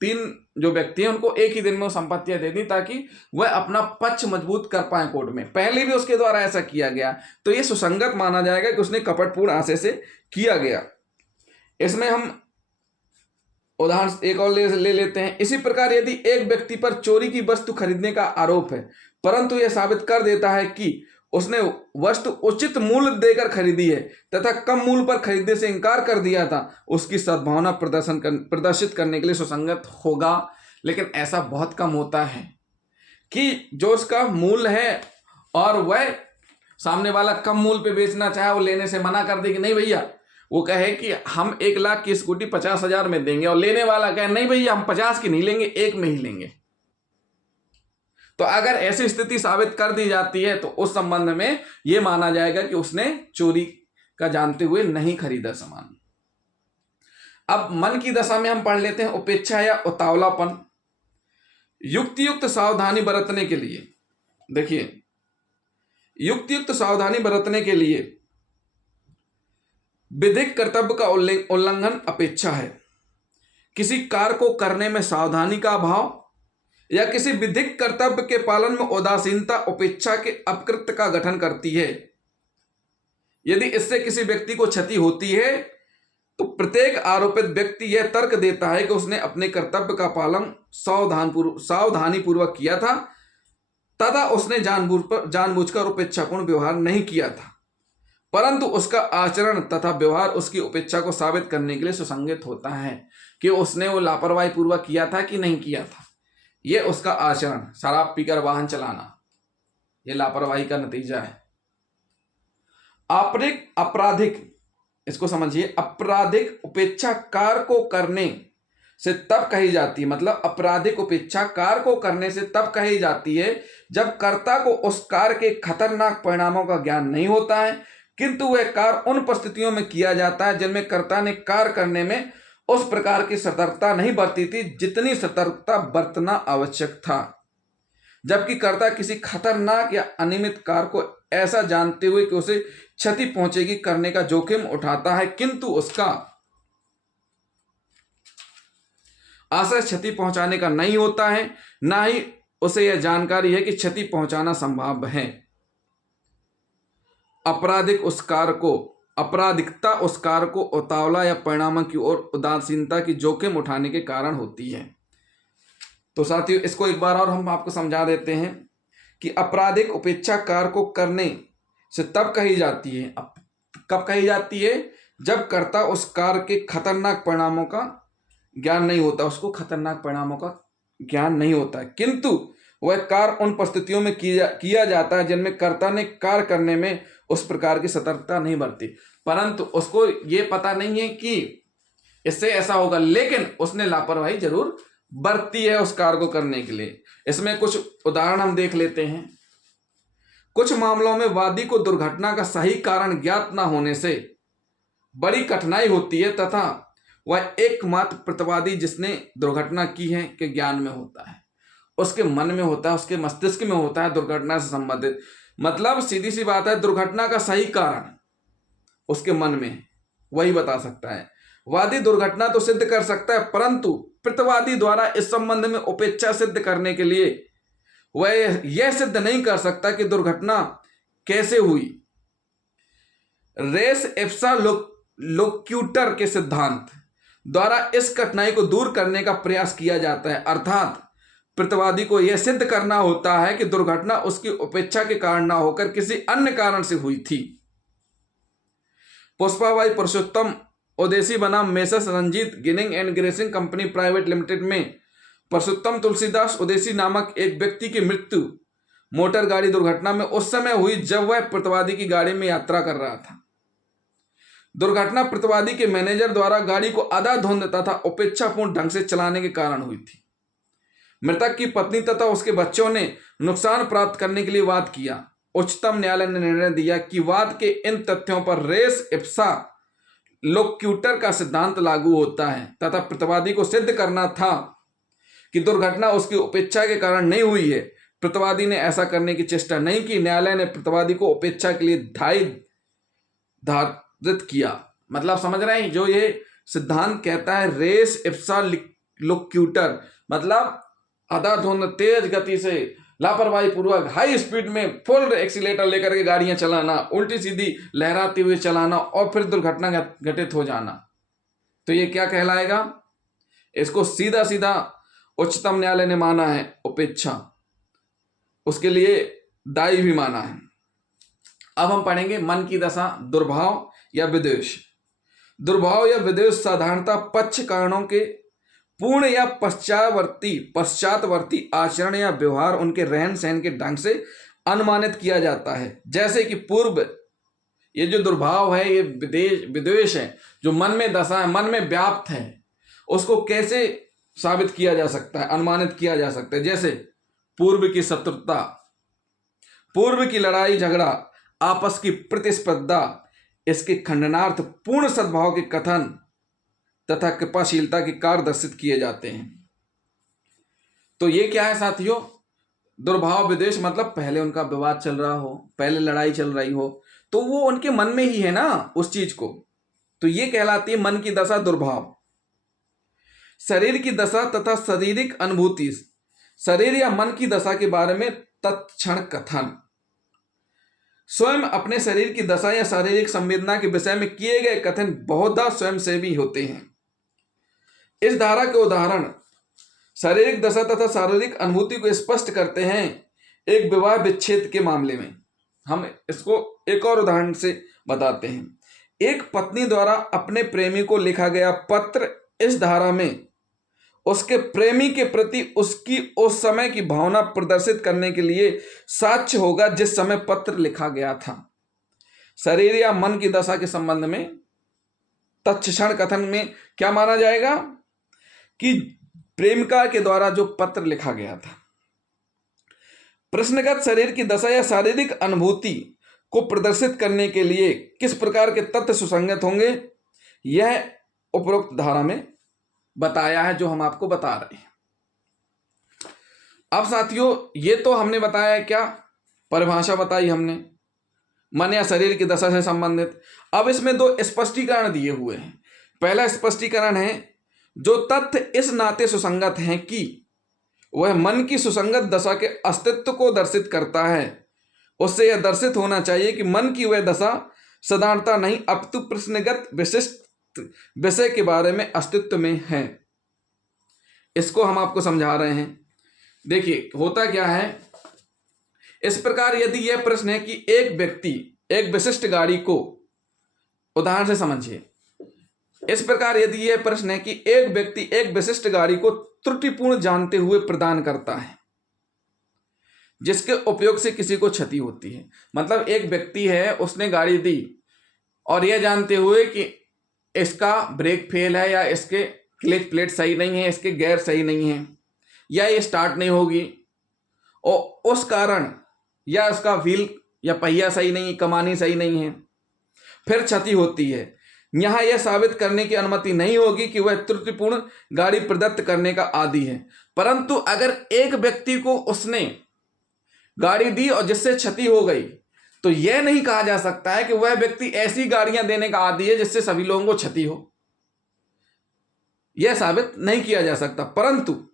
3 जो व्यक्ति हैं उनको एक ही दिन में वो संपत्तियां दे दी ताकि वह अपना पक्ष मजबूत कर पाए कोर्ट में। पहले भी उसके द्वारा ऐसा किया गया, तो यह सुसंगत माना जाएगा कि उसने कपटपूर्ण आशय से किया गया। इसमें हम उदाहरण एक और ले लेते हैं। इसी प्रकार यदि एक व्यक्ति पर चोरी की वस्तु खरीदने का आरोप है, परंतु यह साबित कर देता है कि उसने वस्तु उचित मूल्य देकर खरीदी है तथा कम मूल्य पर खरीदने से इनकार कर दिया था, उसकी सद्भावना प्रदर्शित करने के लिए सुसंगत होगा। लेकिन ऐसा बहुत कम होता है कि जो उसका मूल्य है और वह सामने वाला कम मूल्य पे बेचना चाहे, वो लेने से मना कर दे कि नहीं भैया, वो कहे कि हम 1 लाख की स्कूटी 50,000 में देंगे, और लेने वाला कहे नहीं भैया हम 50 की नहीं लेंगे, 1 में ही लेंगे। तो अगर ऐसी स्थिति साबित कर दी जाती है तो उस संबंध में यह माना जाएगा कि उसने चोरी का जानते हुए नहीं खरीदा सामान। अब मन की दशा में हम पढ़ लेते हैं उपेक्षा या उतावलापन। युक्त सावधानी बरतने के लिए, देखिए युक्त सावधानी बरतने के लिए विधिक कर्तव्य का उल्लंघन अपेक्षा है। किसी कार्य को करने में सावधानी का अभाव या किसी विधिक कर्तव्य के पालन में उदासीनता उपेक्षा के अपकृत्य का गठन करती है। यदि इससे किसी व्यक्ति को क्षति होती है तो प्रत्येक आरोपित व्यक्ति यह तर्क देता है कि उसने अपने कर्तव्य का पालन सावधानी पूर्वक किया था तथा उसने जानबूझकर उपेक्षापूर्ण व्यवहार नहीं किया था, परंतु उसका आचरण तथा व्यवहार उसकी उपेक्षा को साबित करने के लिए सुसंगत होता है कि उसने वो लापरवाही पूर्वक किया था कि नहीं किया था। ये उसका आचरण, शराब पीकर वाहन चलाना, ये लापरवाही का नतीजा है। आपराधिक, इसको समझिए, आपराधिक उपेक्षा कार्य को करने से तब कही जाती है, मतलब आपराधिक उपेक्षा कार्य को करने से तब कही जाती है जब कर्ता को उस कार्य के खतरनाक परिणामों का ज्ञान नहीं होता है, किंतु वह कार्य उन परिस्थितियों में किया जाता है जिनमें कर्ता ने कार्य करने में उस प्रकार की सतर्कता नहीं बरती थी जितनी सतर्कता बरतना आवश्यक था। जबकि कर्ता किसी खतरनाक या अनियमित कार्य को ऐसा जानते हुए कि उसे क्षति पहुंचेगी करने का जोखिम उठाता है, किंतु उसका आशय क्षति पहुंचाने का नहीं होता है, ना ही उसे यह जानकारी है कि क्षति पहुंचाना संभव है। अपराधिकता उस कार्य को उतावला या परिणामों की ओर उदासीनता की जोखिम उठाने के कारण होती है। तो साथियों, इसको एक बार और हम आपको समझा देते हैं कि आपराधिक उपेक्षा कार्य को करने से तब कही जाती है, कब कही जाती है, जब कर्ता उस कार्य के खतरनाक परिणामों का ज्ञान नहीं होता, उसको खतरनाक परिणामों का ज्ञान नहीं होता है, किंतु वह कार्य उन परिस्थितियों में किया जाता है जिनमें कर्ता ने कार्य करने में उस प्रकार की सतर्कता नहीं बरती, परंतु उसको ये पता नहीं है कि इससे ऐसा होगा, लेकिन उसने लापरवाही जरूर बरती है उस कार्य को करने के लिए। इसमें कुछ उदाहरण हम देख लेते हैं। कुछ मामलों में वादी को दुर्घटना का सही कारण ज्ञात न होने से बड़ी कठिनाई होती है तथा वह एकमात्र प्रतिवादी जिसने दुर्घटना की है के ज्ञान में होता है, उसके मन में होता है, उसके मस्तिष्क में होता है दुर्घटना से संबंधित। मतलब सीधी सी बात है, दुर्घटना का सही कारण उसके मन में वही बता सकता है। वादी दुर्घटना तो सिद्ध कर सकता है, परंतु प्रतिवादी द्वारा इस संबंध में उपेक्षा सिद्ध करने के लिए वह यह सिद्ध नहीं कर सकता कि दुर्घटना कैसे हुई। रेस इप्सा लोक्यूटर के सिद्धांत द्वारा इस कठिनाई को दूर करने का प्रयास किया जाता है, अर्थात प्रतिवादी को यह सिद्ध करना होता है कि दुर्घटना उसकी उपेक्षा के कारण न होकर किसी अन्य कारण से हुई थी। पुष्पाबाई पुरुषोत्तम ओदेसी बनाम messrs Ranjit ginning and pressing company private limited में पुरुषोत्तम तुलसीदास ओदेसी नामक एक व्यक्ति की मृत्यु मोटर गाड़ी दुर्घटना में उस समय हुई जब वह प्रतिवादी की गाड़ी में यात्रा कर रहा था। दुर्घटना प्रतिवादी के मैनेजर द्वारा गाड़ी को अंधाधुंध तथा उपेक्षापूर्ण ढंग से चलाने के कारण हुई थी। मृतक की पत्नी तथा उसके बच्चों ने नुकसान प्राप्त करने के लिए वाद किया। उच्चतम न्यायालय ने निर्णय दिया कि वाद के इन तथ्यों पर रेस इप्सा लोक्यूटर का सिद्धांत लागू होता है तथा प्रतिवादी को सिद्ध करना था कि दुर्घटना उसकी उपेक्षा के कारण नहीं हुई है। प्रतिवादी ने ऐसा करने की चेष्टा नहीं की। न्यायालय ने प्रतिवादी को उपेक्षा के लिए धारित किया। मतलब समझ रहे हैं, जो ये सिद्धांत कहता है रेस इप्सा लोक्यूटर, मतलब अंधाधुंध तेज गति से लापरवाही पूर्वक हाई स्पीड में फुल एक्सीलेटर लेकर के गाड़ियां चलाना, उल्टी सीधी लहराती हुई चलाना और फिर दुर्घटना घटित हो जाना, तो ये क्या कहलाएगा? इसको सीधा सीधा उच्चतम न्यायालय ने माना है उपेक्षा, उसके लिए दायी भी माना है। अब हम पढ़ेंगे मन की दशा, दुर्भाव या विद्वेष। दुर्भाव या विद्वेष साधारणतः पक्ष कारणों के पूर्ण या पश्चातवर्ती आचरण या व्यवहार, उनके रहन सहन के ढंग से अनुमानित किया जाता है। जैसे कि पूर्व, ये जो दुर्भाव है, ये विद्वेष है, जो मन में दशा है, मन में व्याप्त है, उसको कैसे साबित किया जा सकता है, अनुमानित किया जा सकता है। जैसे पूर्व की शत्रुता, पूर्व की लड़ाई झगड़ा, आपस की प्रतिस्पर्धा, इसके खंडनार्थ पूर्ण सद्भाव के कथन तथा कृपाशीलता के कार्य दर्शित किए जाते हैं। तो ये क्या है साथियों? दुर्भाव विद्वेष मतलब पहले उनका विवाद चल रहा हो, पहले लड़ाई चल रही हो, तो वो उनके मन में ही है ना उस चीज को, तो ये कहलाती है मन की दशा, दुर्भाव। शरीर की दशा तथा शारीरिक अनुभूति, शरीर या मन की दशा के बारे में तत्क्षण कथन, स्वयं अपने शरीर की दशा या शारीरिक संवेदना के विषय में किए गए कथन बहुधा स्वयंसेवी होते हैं। इस धारा के उदाहरण शारीरिक दशा तथा शारीरिक अनुभूति को स्पष्ट करते हैं। एक विवाह विच्छेद के मामले में हम इसको एक और उदाहरण से बताते हैं। एक पत्नी द्वारा अपने प्रेमी को लिखा गया पत्र इस धारा में उसके प्रेमी के प्रति उसकी उस समय की भावना प्रदर्शित करने के लिए साक्ष्य होगा जिस समय पत्र लिखा गया था। शरीर या मन की दशा के संबंध में तत्क्षण कथन में क्या माना जाएगा कि प्रेमिका के द्वारा जो पत्र लिखा गया था। प्रश्नगत शरीर की दशा या शारीरिक अनुभूति को प्रदर्शित करने के लिए किस प्रकार के तथ्य सुसंगत होंगे, यह उपरोक्त धारा में बताया है, जो हम आपको बता रहे हैं। अब साथियों, ये तो हमने बताया क्या, परिभाषा बताई हमने मन या शरीर की दशा से संबंधित। अब इसमें दो स्पष्टीकरण दिए हुए हैं। पहला स्पष्टीकरण है, जो तथ्य इस नाते सुसंगत हैं कि वह मन की सुसंगत दशा के अस्तित्व को दर्शित करता है, उससे यह दर्शित होना चाहिए कि मन की वह दशा साधारणता नहीं अपितु प्रश्नगत विशिष्ट विषय के बारे में अस्तित्व में है। इसको हम आपको समझा रहे हैं। देखिए होता क्या है, इस प्रकार यदि यह प्रश्न है कि एक व्यक्ति एक विशिष्ट गाड़ी को, उदाहरण से समझिए, इस प्रकार यदि यह प्रश्न है कि एक व्यक्ति एक विशिष्ट गाड़ी को त्रुटिपूर्ण जानते हुए प्रदान करता है जिसके उपयोग से किसी को क्षति होती है। मतलब एक व्यक्ति है, उसने गाड़ी दी और यह जानते हुए कि इसका ब्रेक फेल है या इसके क्लच प्लेट सही नहीं है, इसके गियर सही नहीं है, या ये स्टार्ट नहीं होगी, और उस कारण या उसका व्हील या पहिया सही नहीं, कमानी सही नहीं है, फिर क्षति होती है। यहां यह साबित करने की अनुमति नहीं होगी कि वह त्रुटिपूर्ण गाड़ी प्रदत्त करने का आदी है। परंतु अगर एक व्यक्ति को उसने गाड़ी दी और जिससे क्षति हो गई, तो यह नहीं कहा जा सकता है कि वह व्यक्ति ऐसी गाड़ियां देने का आदी है जिससे सभी लोगों को क्षति हो। यह साबित नहीं किया जा सकता। परंतु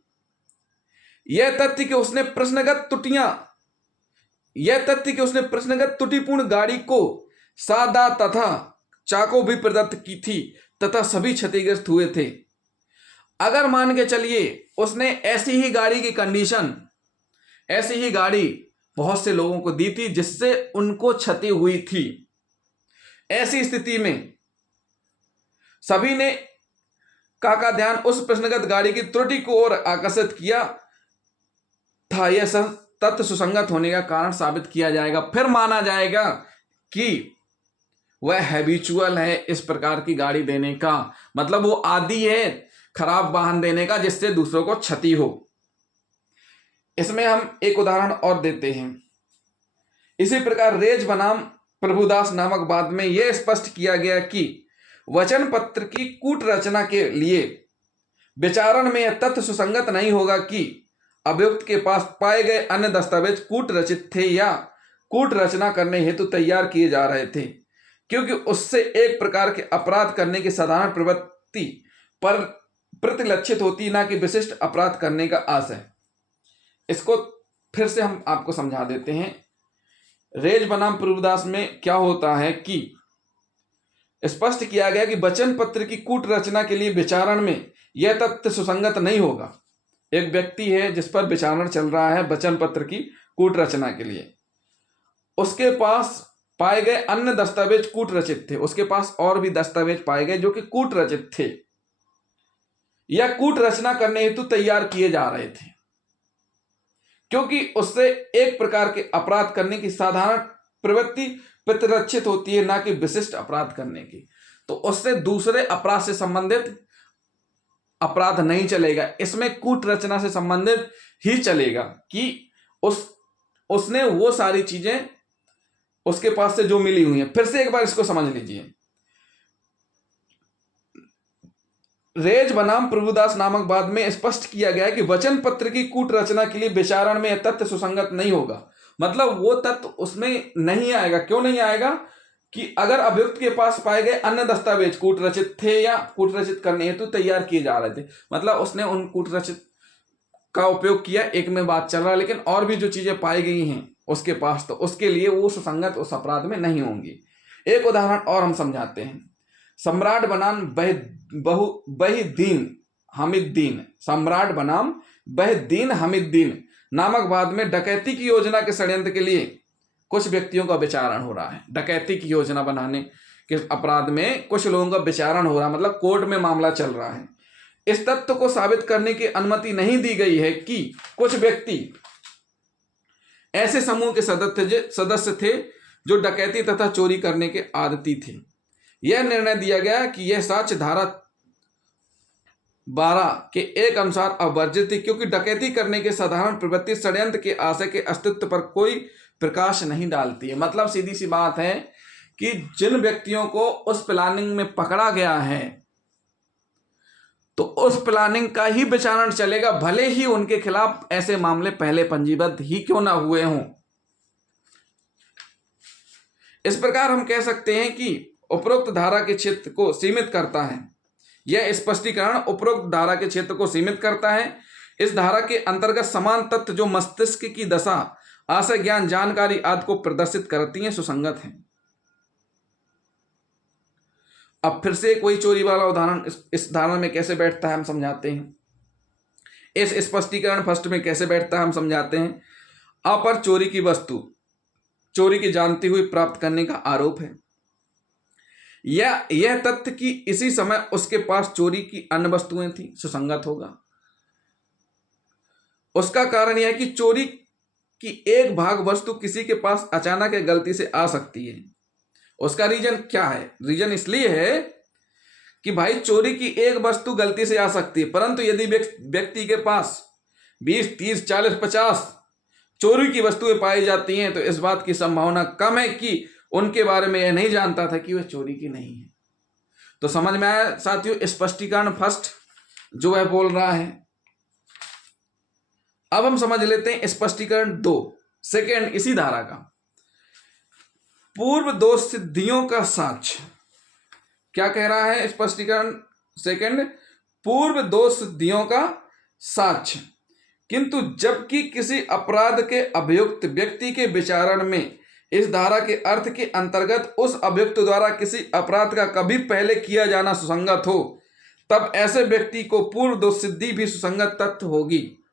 यह तथ्य कि उसने प्रश्नगत त्रुटिपूर्ण गाड़ी को सादा तथा चाको भी प्रदत्त की थी तथा सभी क्षतिग्रस्त हुए थे। अगर मान के चलिए उसने ऐसी ही गाड़ी की कंडीशन, ऐसी ही गाड़ी बहुत से लोगों को दी थी जिससे उनको क्षति हुई थी, ऐसी स्थिति में सभी ने का ध्यान उस प्रश्नगत गाड़ी की त्रुटि को ओर आकर्षित किया था। यह तथ्य सुसंगत होने का कारण साबित किया जाएगा। फिर माना जाएगा कि वह हैबिचुअल है इस प्रकार की गाड़ी देने का, मतलब वो आदी है खराब वाहन देने का जिससे दूसरों को क्षति हो। इसमें हम एक उदाहरण और देते हैं। इसी प्रकार रेज बनाम प्रभुदास नामक बाद में यह स्पष्ट किया गया कि वचन पत्र की कूट रचना के लिए विचारण में यह तथ्य सुसंगत नहीं होगा कि अभियुक्त के पास पाए गए अन्य दस्तावेज कूट रचित थे या कूट रचना करने हेतु तैयार किए जा रहे थे, क्योंकि उससे एक प्रकार के अपराध करने की साधारण प्रवृत्ति पर प्रतिलक्षित होती, ना कि विशिष्ट अपराध करने का आशय। इसको फिर से हम आपको समझा देते हैं। रेज बनाम प्रभुदास में क्या होता है कि स्पष्ट किया गया कि वचन पत्र की कूट रचना के लिए विचारण में यह तथ्य सुसंगत नहीं होगा। एक व्यक्ति है जिस पर विचारण चल रहा है वचन पत्र की कूट रचना के लिए, उसके पास पाए गए अन्य दस्तावेज कूट रचित थे, उसके पास और भी दस्तावेज पाए गए जो कि कूट रचित थे या कूट रचना करने हेतु तैयार किए जा रहे थे, क्योंकि उससे एक प्रकार के अपराध करने की साधारण प्रवृत्ति प्रतिरक्षित होती है, ना कि विशिष्ट अपराध करने की। तो उससे दूसरे अपराध से संबंधित अपराध नहीं चलेगा, इसमें कूट रचना से संबंधित ही चलेगा कि उसने वो सारी चीजें उसके पास से जो मिली हुई हैं। फिर से एक बार इसको समझ लीजिए। रेज बनाम प्रभुदास नामक बाद में स्पष्ट किया गया है कि वचन पत्र की कूट रचना के लिए विचारण में यह तथ्य सुसंगत नहीं होगा, मतलब वो तत्व उसमें नहीं आएगा। क्यों नहीं आएगा? कि अगर अभियुक्त के पास पाए गए अन्य दस्तावेज कूट रचित थे या कूट रचित करने हेतु तैयार किए जा रहे थे, मतलब उसने उन कूट रचित का उपयोग किया, एक में बात चल रहा है, लेकिन और भी जो चीजें पाई गई हैं उसके पास, तो उसके लिए वो सुसंगत उस अपराध में नहीं होंगी। एक उदाहरण और हम समझाते हैं। सम्राट बनाम बहीदीन हमीदुद्दीन, सम्राट बनाम बहीदीन हमीदुद्दीन नामक बाद में डकैती की योजना के षड्यंत्र के लिए कुछ व्यक्तियों का विचारण हो रहा है। डकैती की योजना बनाने के अपराध में कुछ लोगों का विचारण हो रहा है, मतलब कोर्ट में मामला चल रहा है। इस तथ्य को साबित करने की अनुमति नहीं दी गई है कि कुछ व्यक्ति ऐसे समूह के सदस्य थे जो डकैती तथा चोरी करने के आदती थे। यह निर्णय दिया गया कि यह साक्ष्य धारा 12 के एक अनुसार अवर्जित थी, क्योंकि डकैती करने के साधारण प्रवृत्ति षड्यंत्र के आशय के अस्तित्व पर कोई प्रकाश नहीं डालती है। मतलब सीधी सी बात है कि जिन व्यक्तियों को उस प्लानिंग में पकड़ा गया है तो उस प्लानिंग का ही विचारण चलेगा, भले ही उनके खिलाफ ऐसे मामले पहले पंजीबद्ध ही क्यों ना हुए हों। इस प्रकार हम कह सकते हैं कि उपरोक्त धारा के क्षेत्र को सीमित करता है। यह स्पष्टीकरण उपरोक्त धारा के क्षेत्र को सीमित करता है। इस धारा के अंतर्गत समान तत्व जो मस्तिष्क की दशा, आशय, ज्ञान, जानकारी आदि को प्रदर्शित करती हैं, सुसंगत हैं। अब फिर से कोई चोरी वाला उदाहरण इस धारणा में कैसे बैठता है हम समझाते हैं। इस स्पष्टीकरण फर्स्ट में कैसे बैठता है हम समझाते हैं। आप पर चोरी की वस्तु चोरी की जानती हुई प्राप्त करने का आरोप है, या यह तथ्य कि इसी समय उसके पास चोरी की अन्य वस्तुएं थी, सुसंगत होगा। उसका कारण यह है कि चोरी की एक भाग वस्तु किसी के पास अचानक या गलती से आ सकती है। उसका रीजन क्या है? रीजन इसलिए है कि भाई चोरी की एक वस्तु गलती से आ सकती है, परंतु यदि व्यक्ति के पास 20, 30, 40, 50 चोरी की वस्तुएं पाई जाती हैं तो इस बात की संभावना कम है कि उनके बारे में यह नहीं जानता था कि वह चोरी की नहीं है। तो समझ में आया साथियों स्पष्टीकरण फर्स्ट जो वह बोल रहा है। अब हम समझ लेते हैं स्पष्टीकरण 2 सेकेंड इसी धारा का। पूर्व दो सिद्धियों का साक्ष्य क्या कह रहा है? स्पष्टीकरण सेकेंड, पूर्व दो सिद्धियों का साक्ष्य, किंतु जबकि किसी अपराध के अभियुक्त व्यक्ति के विचारण में इस धारा के अर्थ के अंतर्गत उस अभियुक्त द्वारा किसी अपराध का कभी पहले किया जाना सुसंगत हो, तब ऐसे व्यक्ति को पूर्व दो सिद्धि भी सुसंगत तथ्य होगी।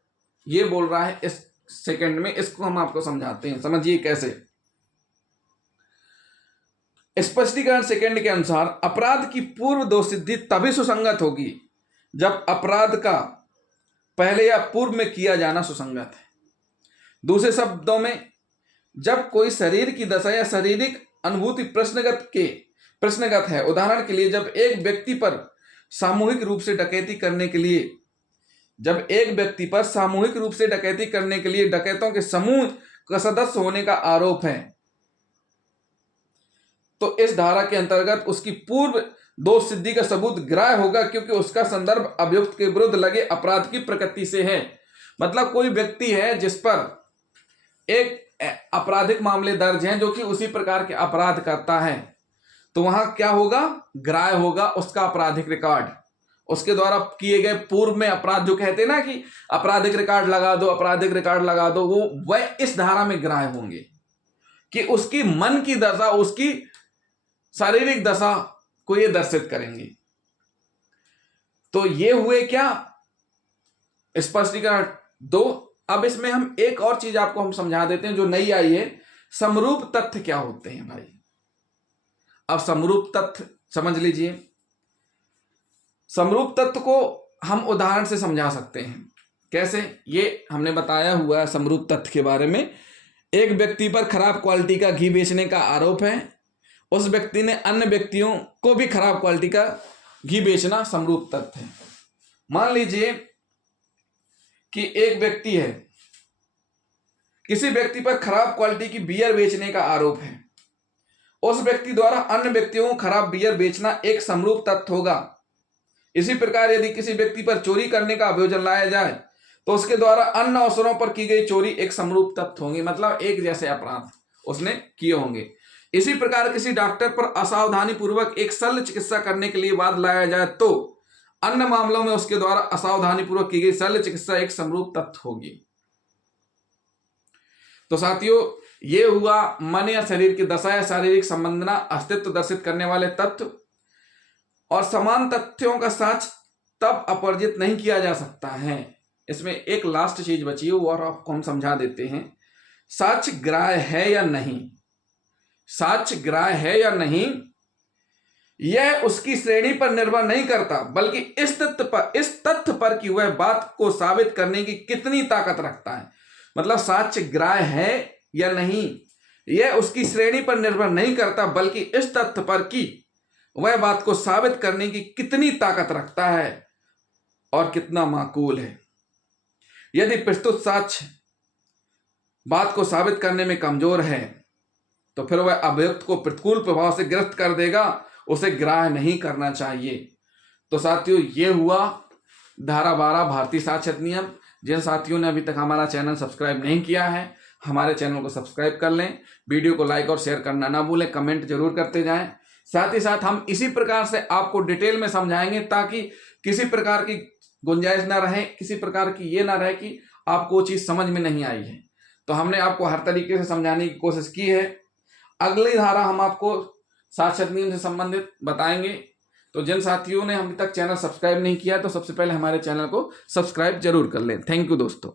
ये बोल रहा है इस सेकंड में। इसको हम आपको समझाते हैं, समझिए कैसे। स्पष्टीकरण सेकंड के अनुसार अपराध की पूर्व दो सिद्धि तभी सुसंगत होगी जब अपराध का पहले या पूर्व में किया जाना सुसंगत है। दूसरे शब्दों में, जब कोई शरीर की दशा या शारीरिक अनुभूति प्रश्नगत के प्रश्नगत है। उदाहरण के लिए जब एक व्यक्ति पर सामूहिक रूप से डकैती करने के लिए डकैतों के समूह का सदस्य होने का आरोप है, तो इस धारा के अंतर्गत उसकी पूर्व दोष सिद्धि का सबूत ग्राह्य होगा, क्योंकि उसका संदर्भ अभियुक्त के विरुद्ध लगे अपराध की प्रकृति से है। मतलब कोई व्यक्ति है जिस पर एक आपराधिक मामले दर्ज हैं जो कि उसी प्रकार के अपराध करता है, तो वहां क्या होगा, ग्राह्य होगा उसका आपराधिक रिकॉर्ड, उसके द्वारा किए गए पूर्व में अपराध, जो कहते हैं ना कि आपराधिक रिकॉर्ड लगा दो, वो वह इस धारा में ग्राह्य होंगे कि उसकी मन की दशा, उसकी शारीरिक दशा को ये दर्शित करेंगे। तो ये हुए क्या, स्पष्टीकरण 2। अब इसमें हम एक और चीज आपको हम समझा देते हैं जो नई आई है, समरूप तथ्य क्या होते हैं भाई। अब समरूप तथ्य समझ लीजिए। समरूप तथ्य को हम उदाहरण से समझा सकते हैं। कैसे, ये हमने बताया हुआ है समरूप तथ्य के बारे में। एक व्यक्ति पर खराब क्वालिटी का घी बेचने का आरोप है, उस व्यक्ति ने अन्य व्यक्तियों को भी खराब क्वालिटी का घी बेचना समरूप तथ्य है। मान लीजिए कि एक व्यक्ति है, किसी व्यक्ति पर खराब क्वालिटी की बियर बेचने का आरोप है, उस व्यक्ति द्वारा अन्य व्यक्तियों को खराब बियर बेचना एक समरूप तथ्य होगा। इसी प्रकार यदि किसी व्यक्ति पर चोरी करने का अभियोजन लाया जाए तो उसके द्वारा अन्य अवसरों पर की गई चोरी एक समरूप तथ्य होंगे, मतलब एक जैसे अपराध उसने किए होंगे। इसी प्रकार किसी डॉक्टर पर असावधानी पूर्वक एक शल्य चिकित्सा करने के लिए वाद लाया जाए तो अन्य मामलों में उसके द्वारा असावधानी पूर्वक की गई शल्य चिकित्सा एक समरूप तथ्य होगी। तो साथियों, ये हुआ मन या शरीर की दशा या शारीरिक संबंधना अस्तित्व दर्शित करने वाले तथ्य। और समान तथ्यों का साक्ष्य तब अपवर्जित नहीं किया जा सकता है। इसमें एक लास्ट चीज बची है और आपको हम समझा देते हैं। साक्ष्य ग्राह्य है या नहीं, साक्ष्य ग्राह्य है या नहीं, यह उसकी श्रेणी पर निर्भर नहीं करता, बल्कि इस तथ्य पर कि वह बात को साबित करने की कितनी ताकत रखता है। मतलब साक्ष्य ग्राह्य है या नहीं, यह उसकी श्रेणी पर निर्भर नहीं करता, बल्कि इस तथ्य पर कि वह बात को साबित करने की कितनी ताकत रखता है और कितना माकूल है। यदि प्रस्तुत साक्ष्य बात को साबित करने में कमजोर है तो फिर वह अभियुक्त को प्रतिकूल प्रभाव से ग्रस्त कर देगा, उसे ग्राह्य नहीं करना चाहिए। तो साथियों, ये हुआ धारा 12 भारतीय साक्ष्य अधिनियम। जिन साथियों ने अभी तक हमारा चैनल सब्सक्राइब नहीं किया है, हमारे चैनल को सब्सक्राइब कर लें, वीडियो को लाइक और शेयर करना ना भूलें, कमेंट जरूर करते जाएं। साथ ही साथ हम इसी प्रकार से आपको डिटेल में समझाएंगे ताकि किसी प्रकार की गुंजाइश ना रहे, किसी प्रकार की ये ना रहे कि आपको चीज समझ में नहीं आई है। तो हमने आपको हर तरीके से समझाने की कोशिश की है। अगली धारा हम आपको साक्ष्य अधिनियम से संबंधित बताएंगे। तो जिन साथियों ने अभी तक चैनल सब्सक्राइब नहीं किया तो सबसे पहले हमारे चैनल को सब्सक्राइब जरूर कर लें। थैंक यू दोस्तों।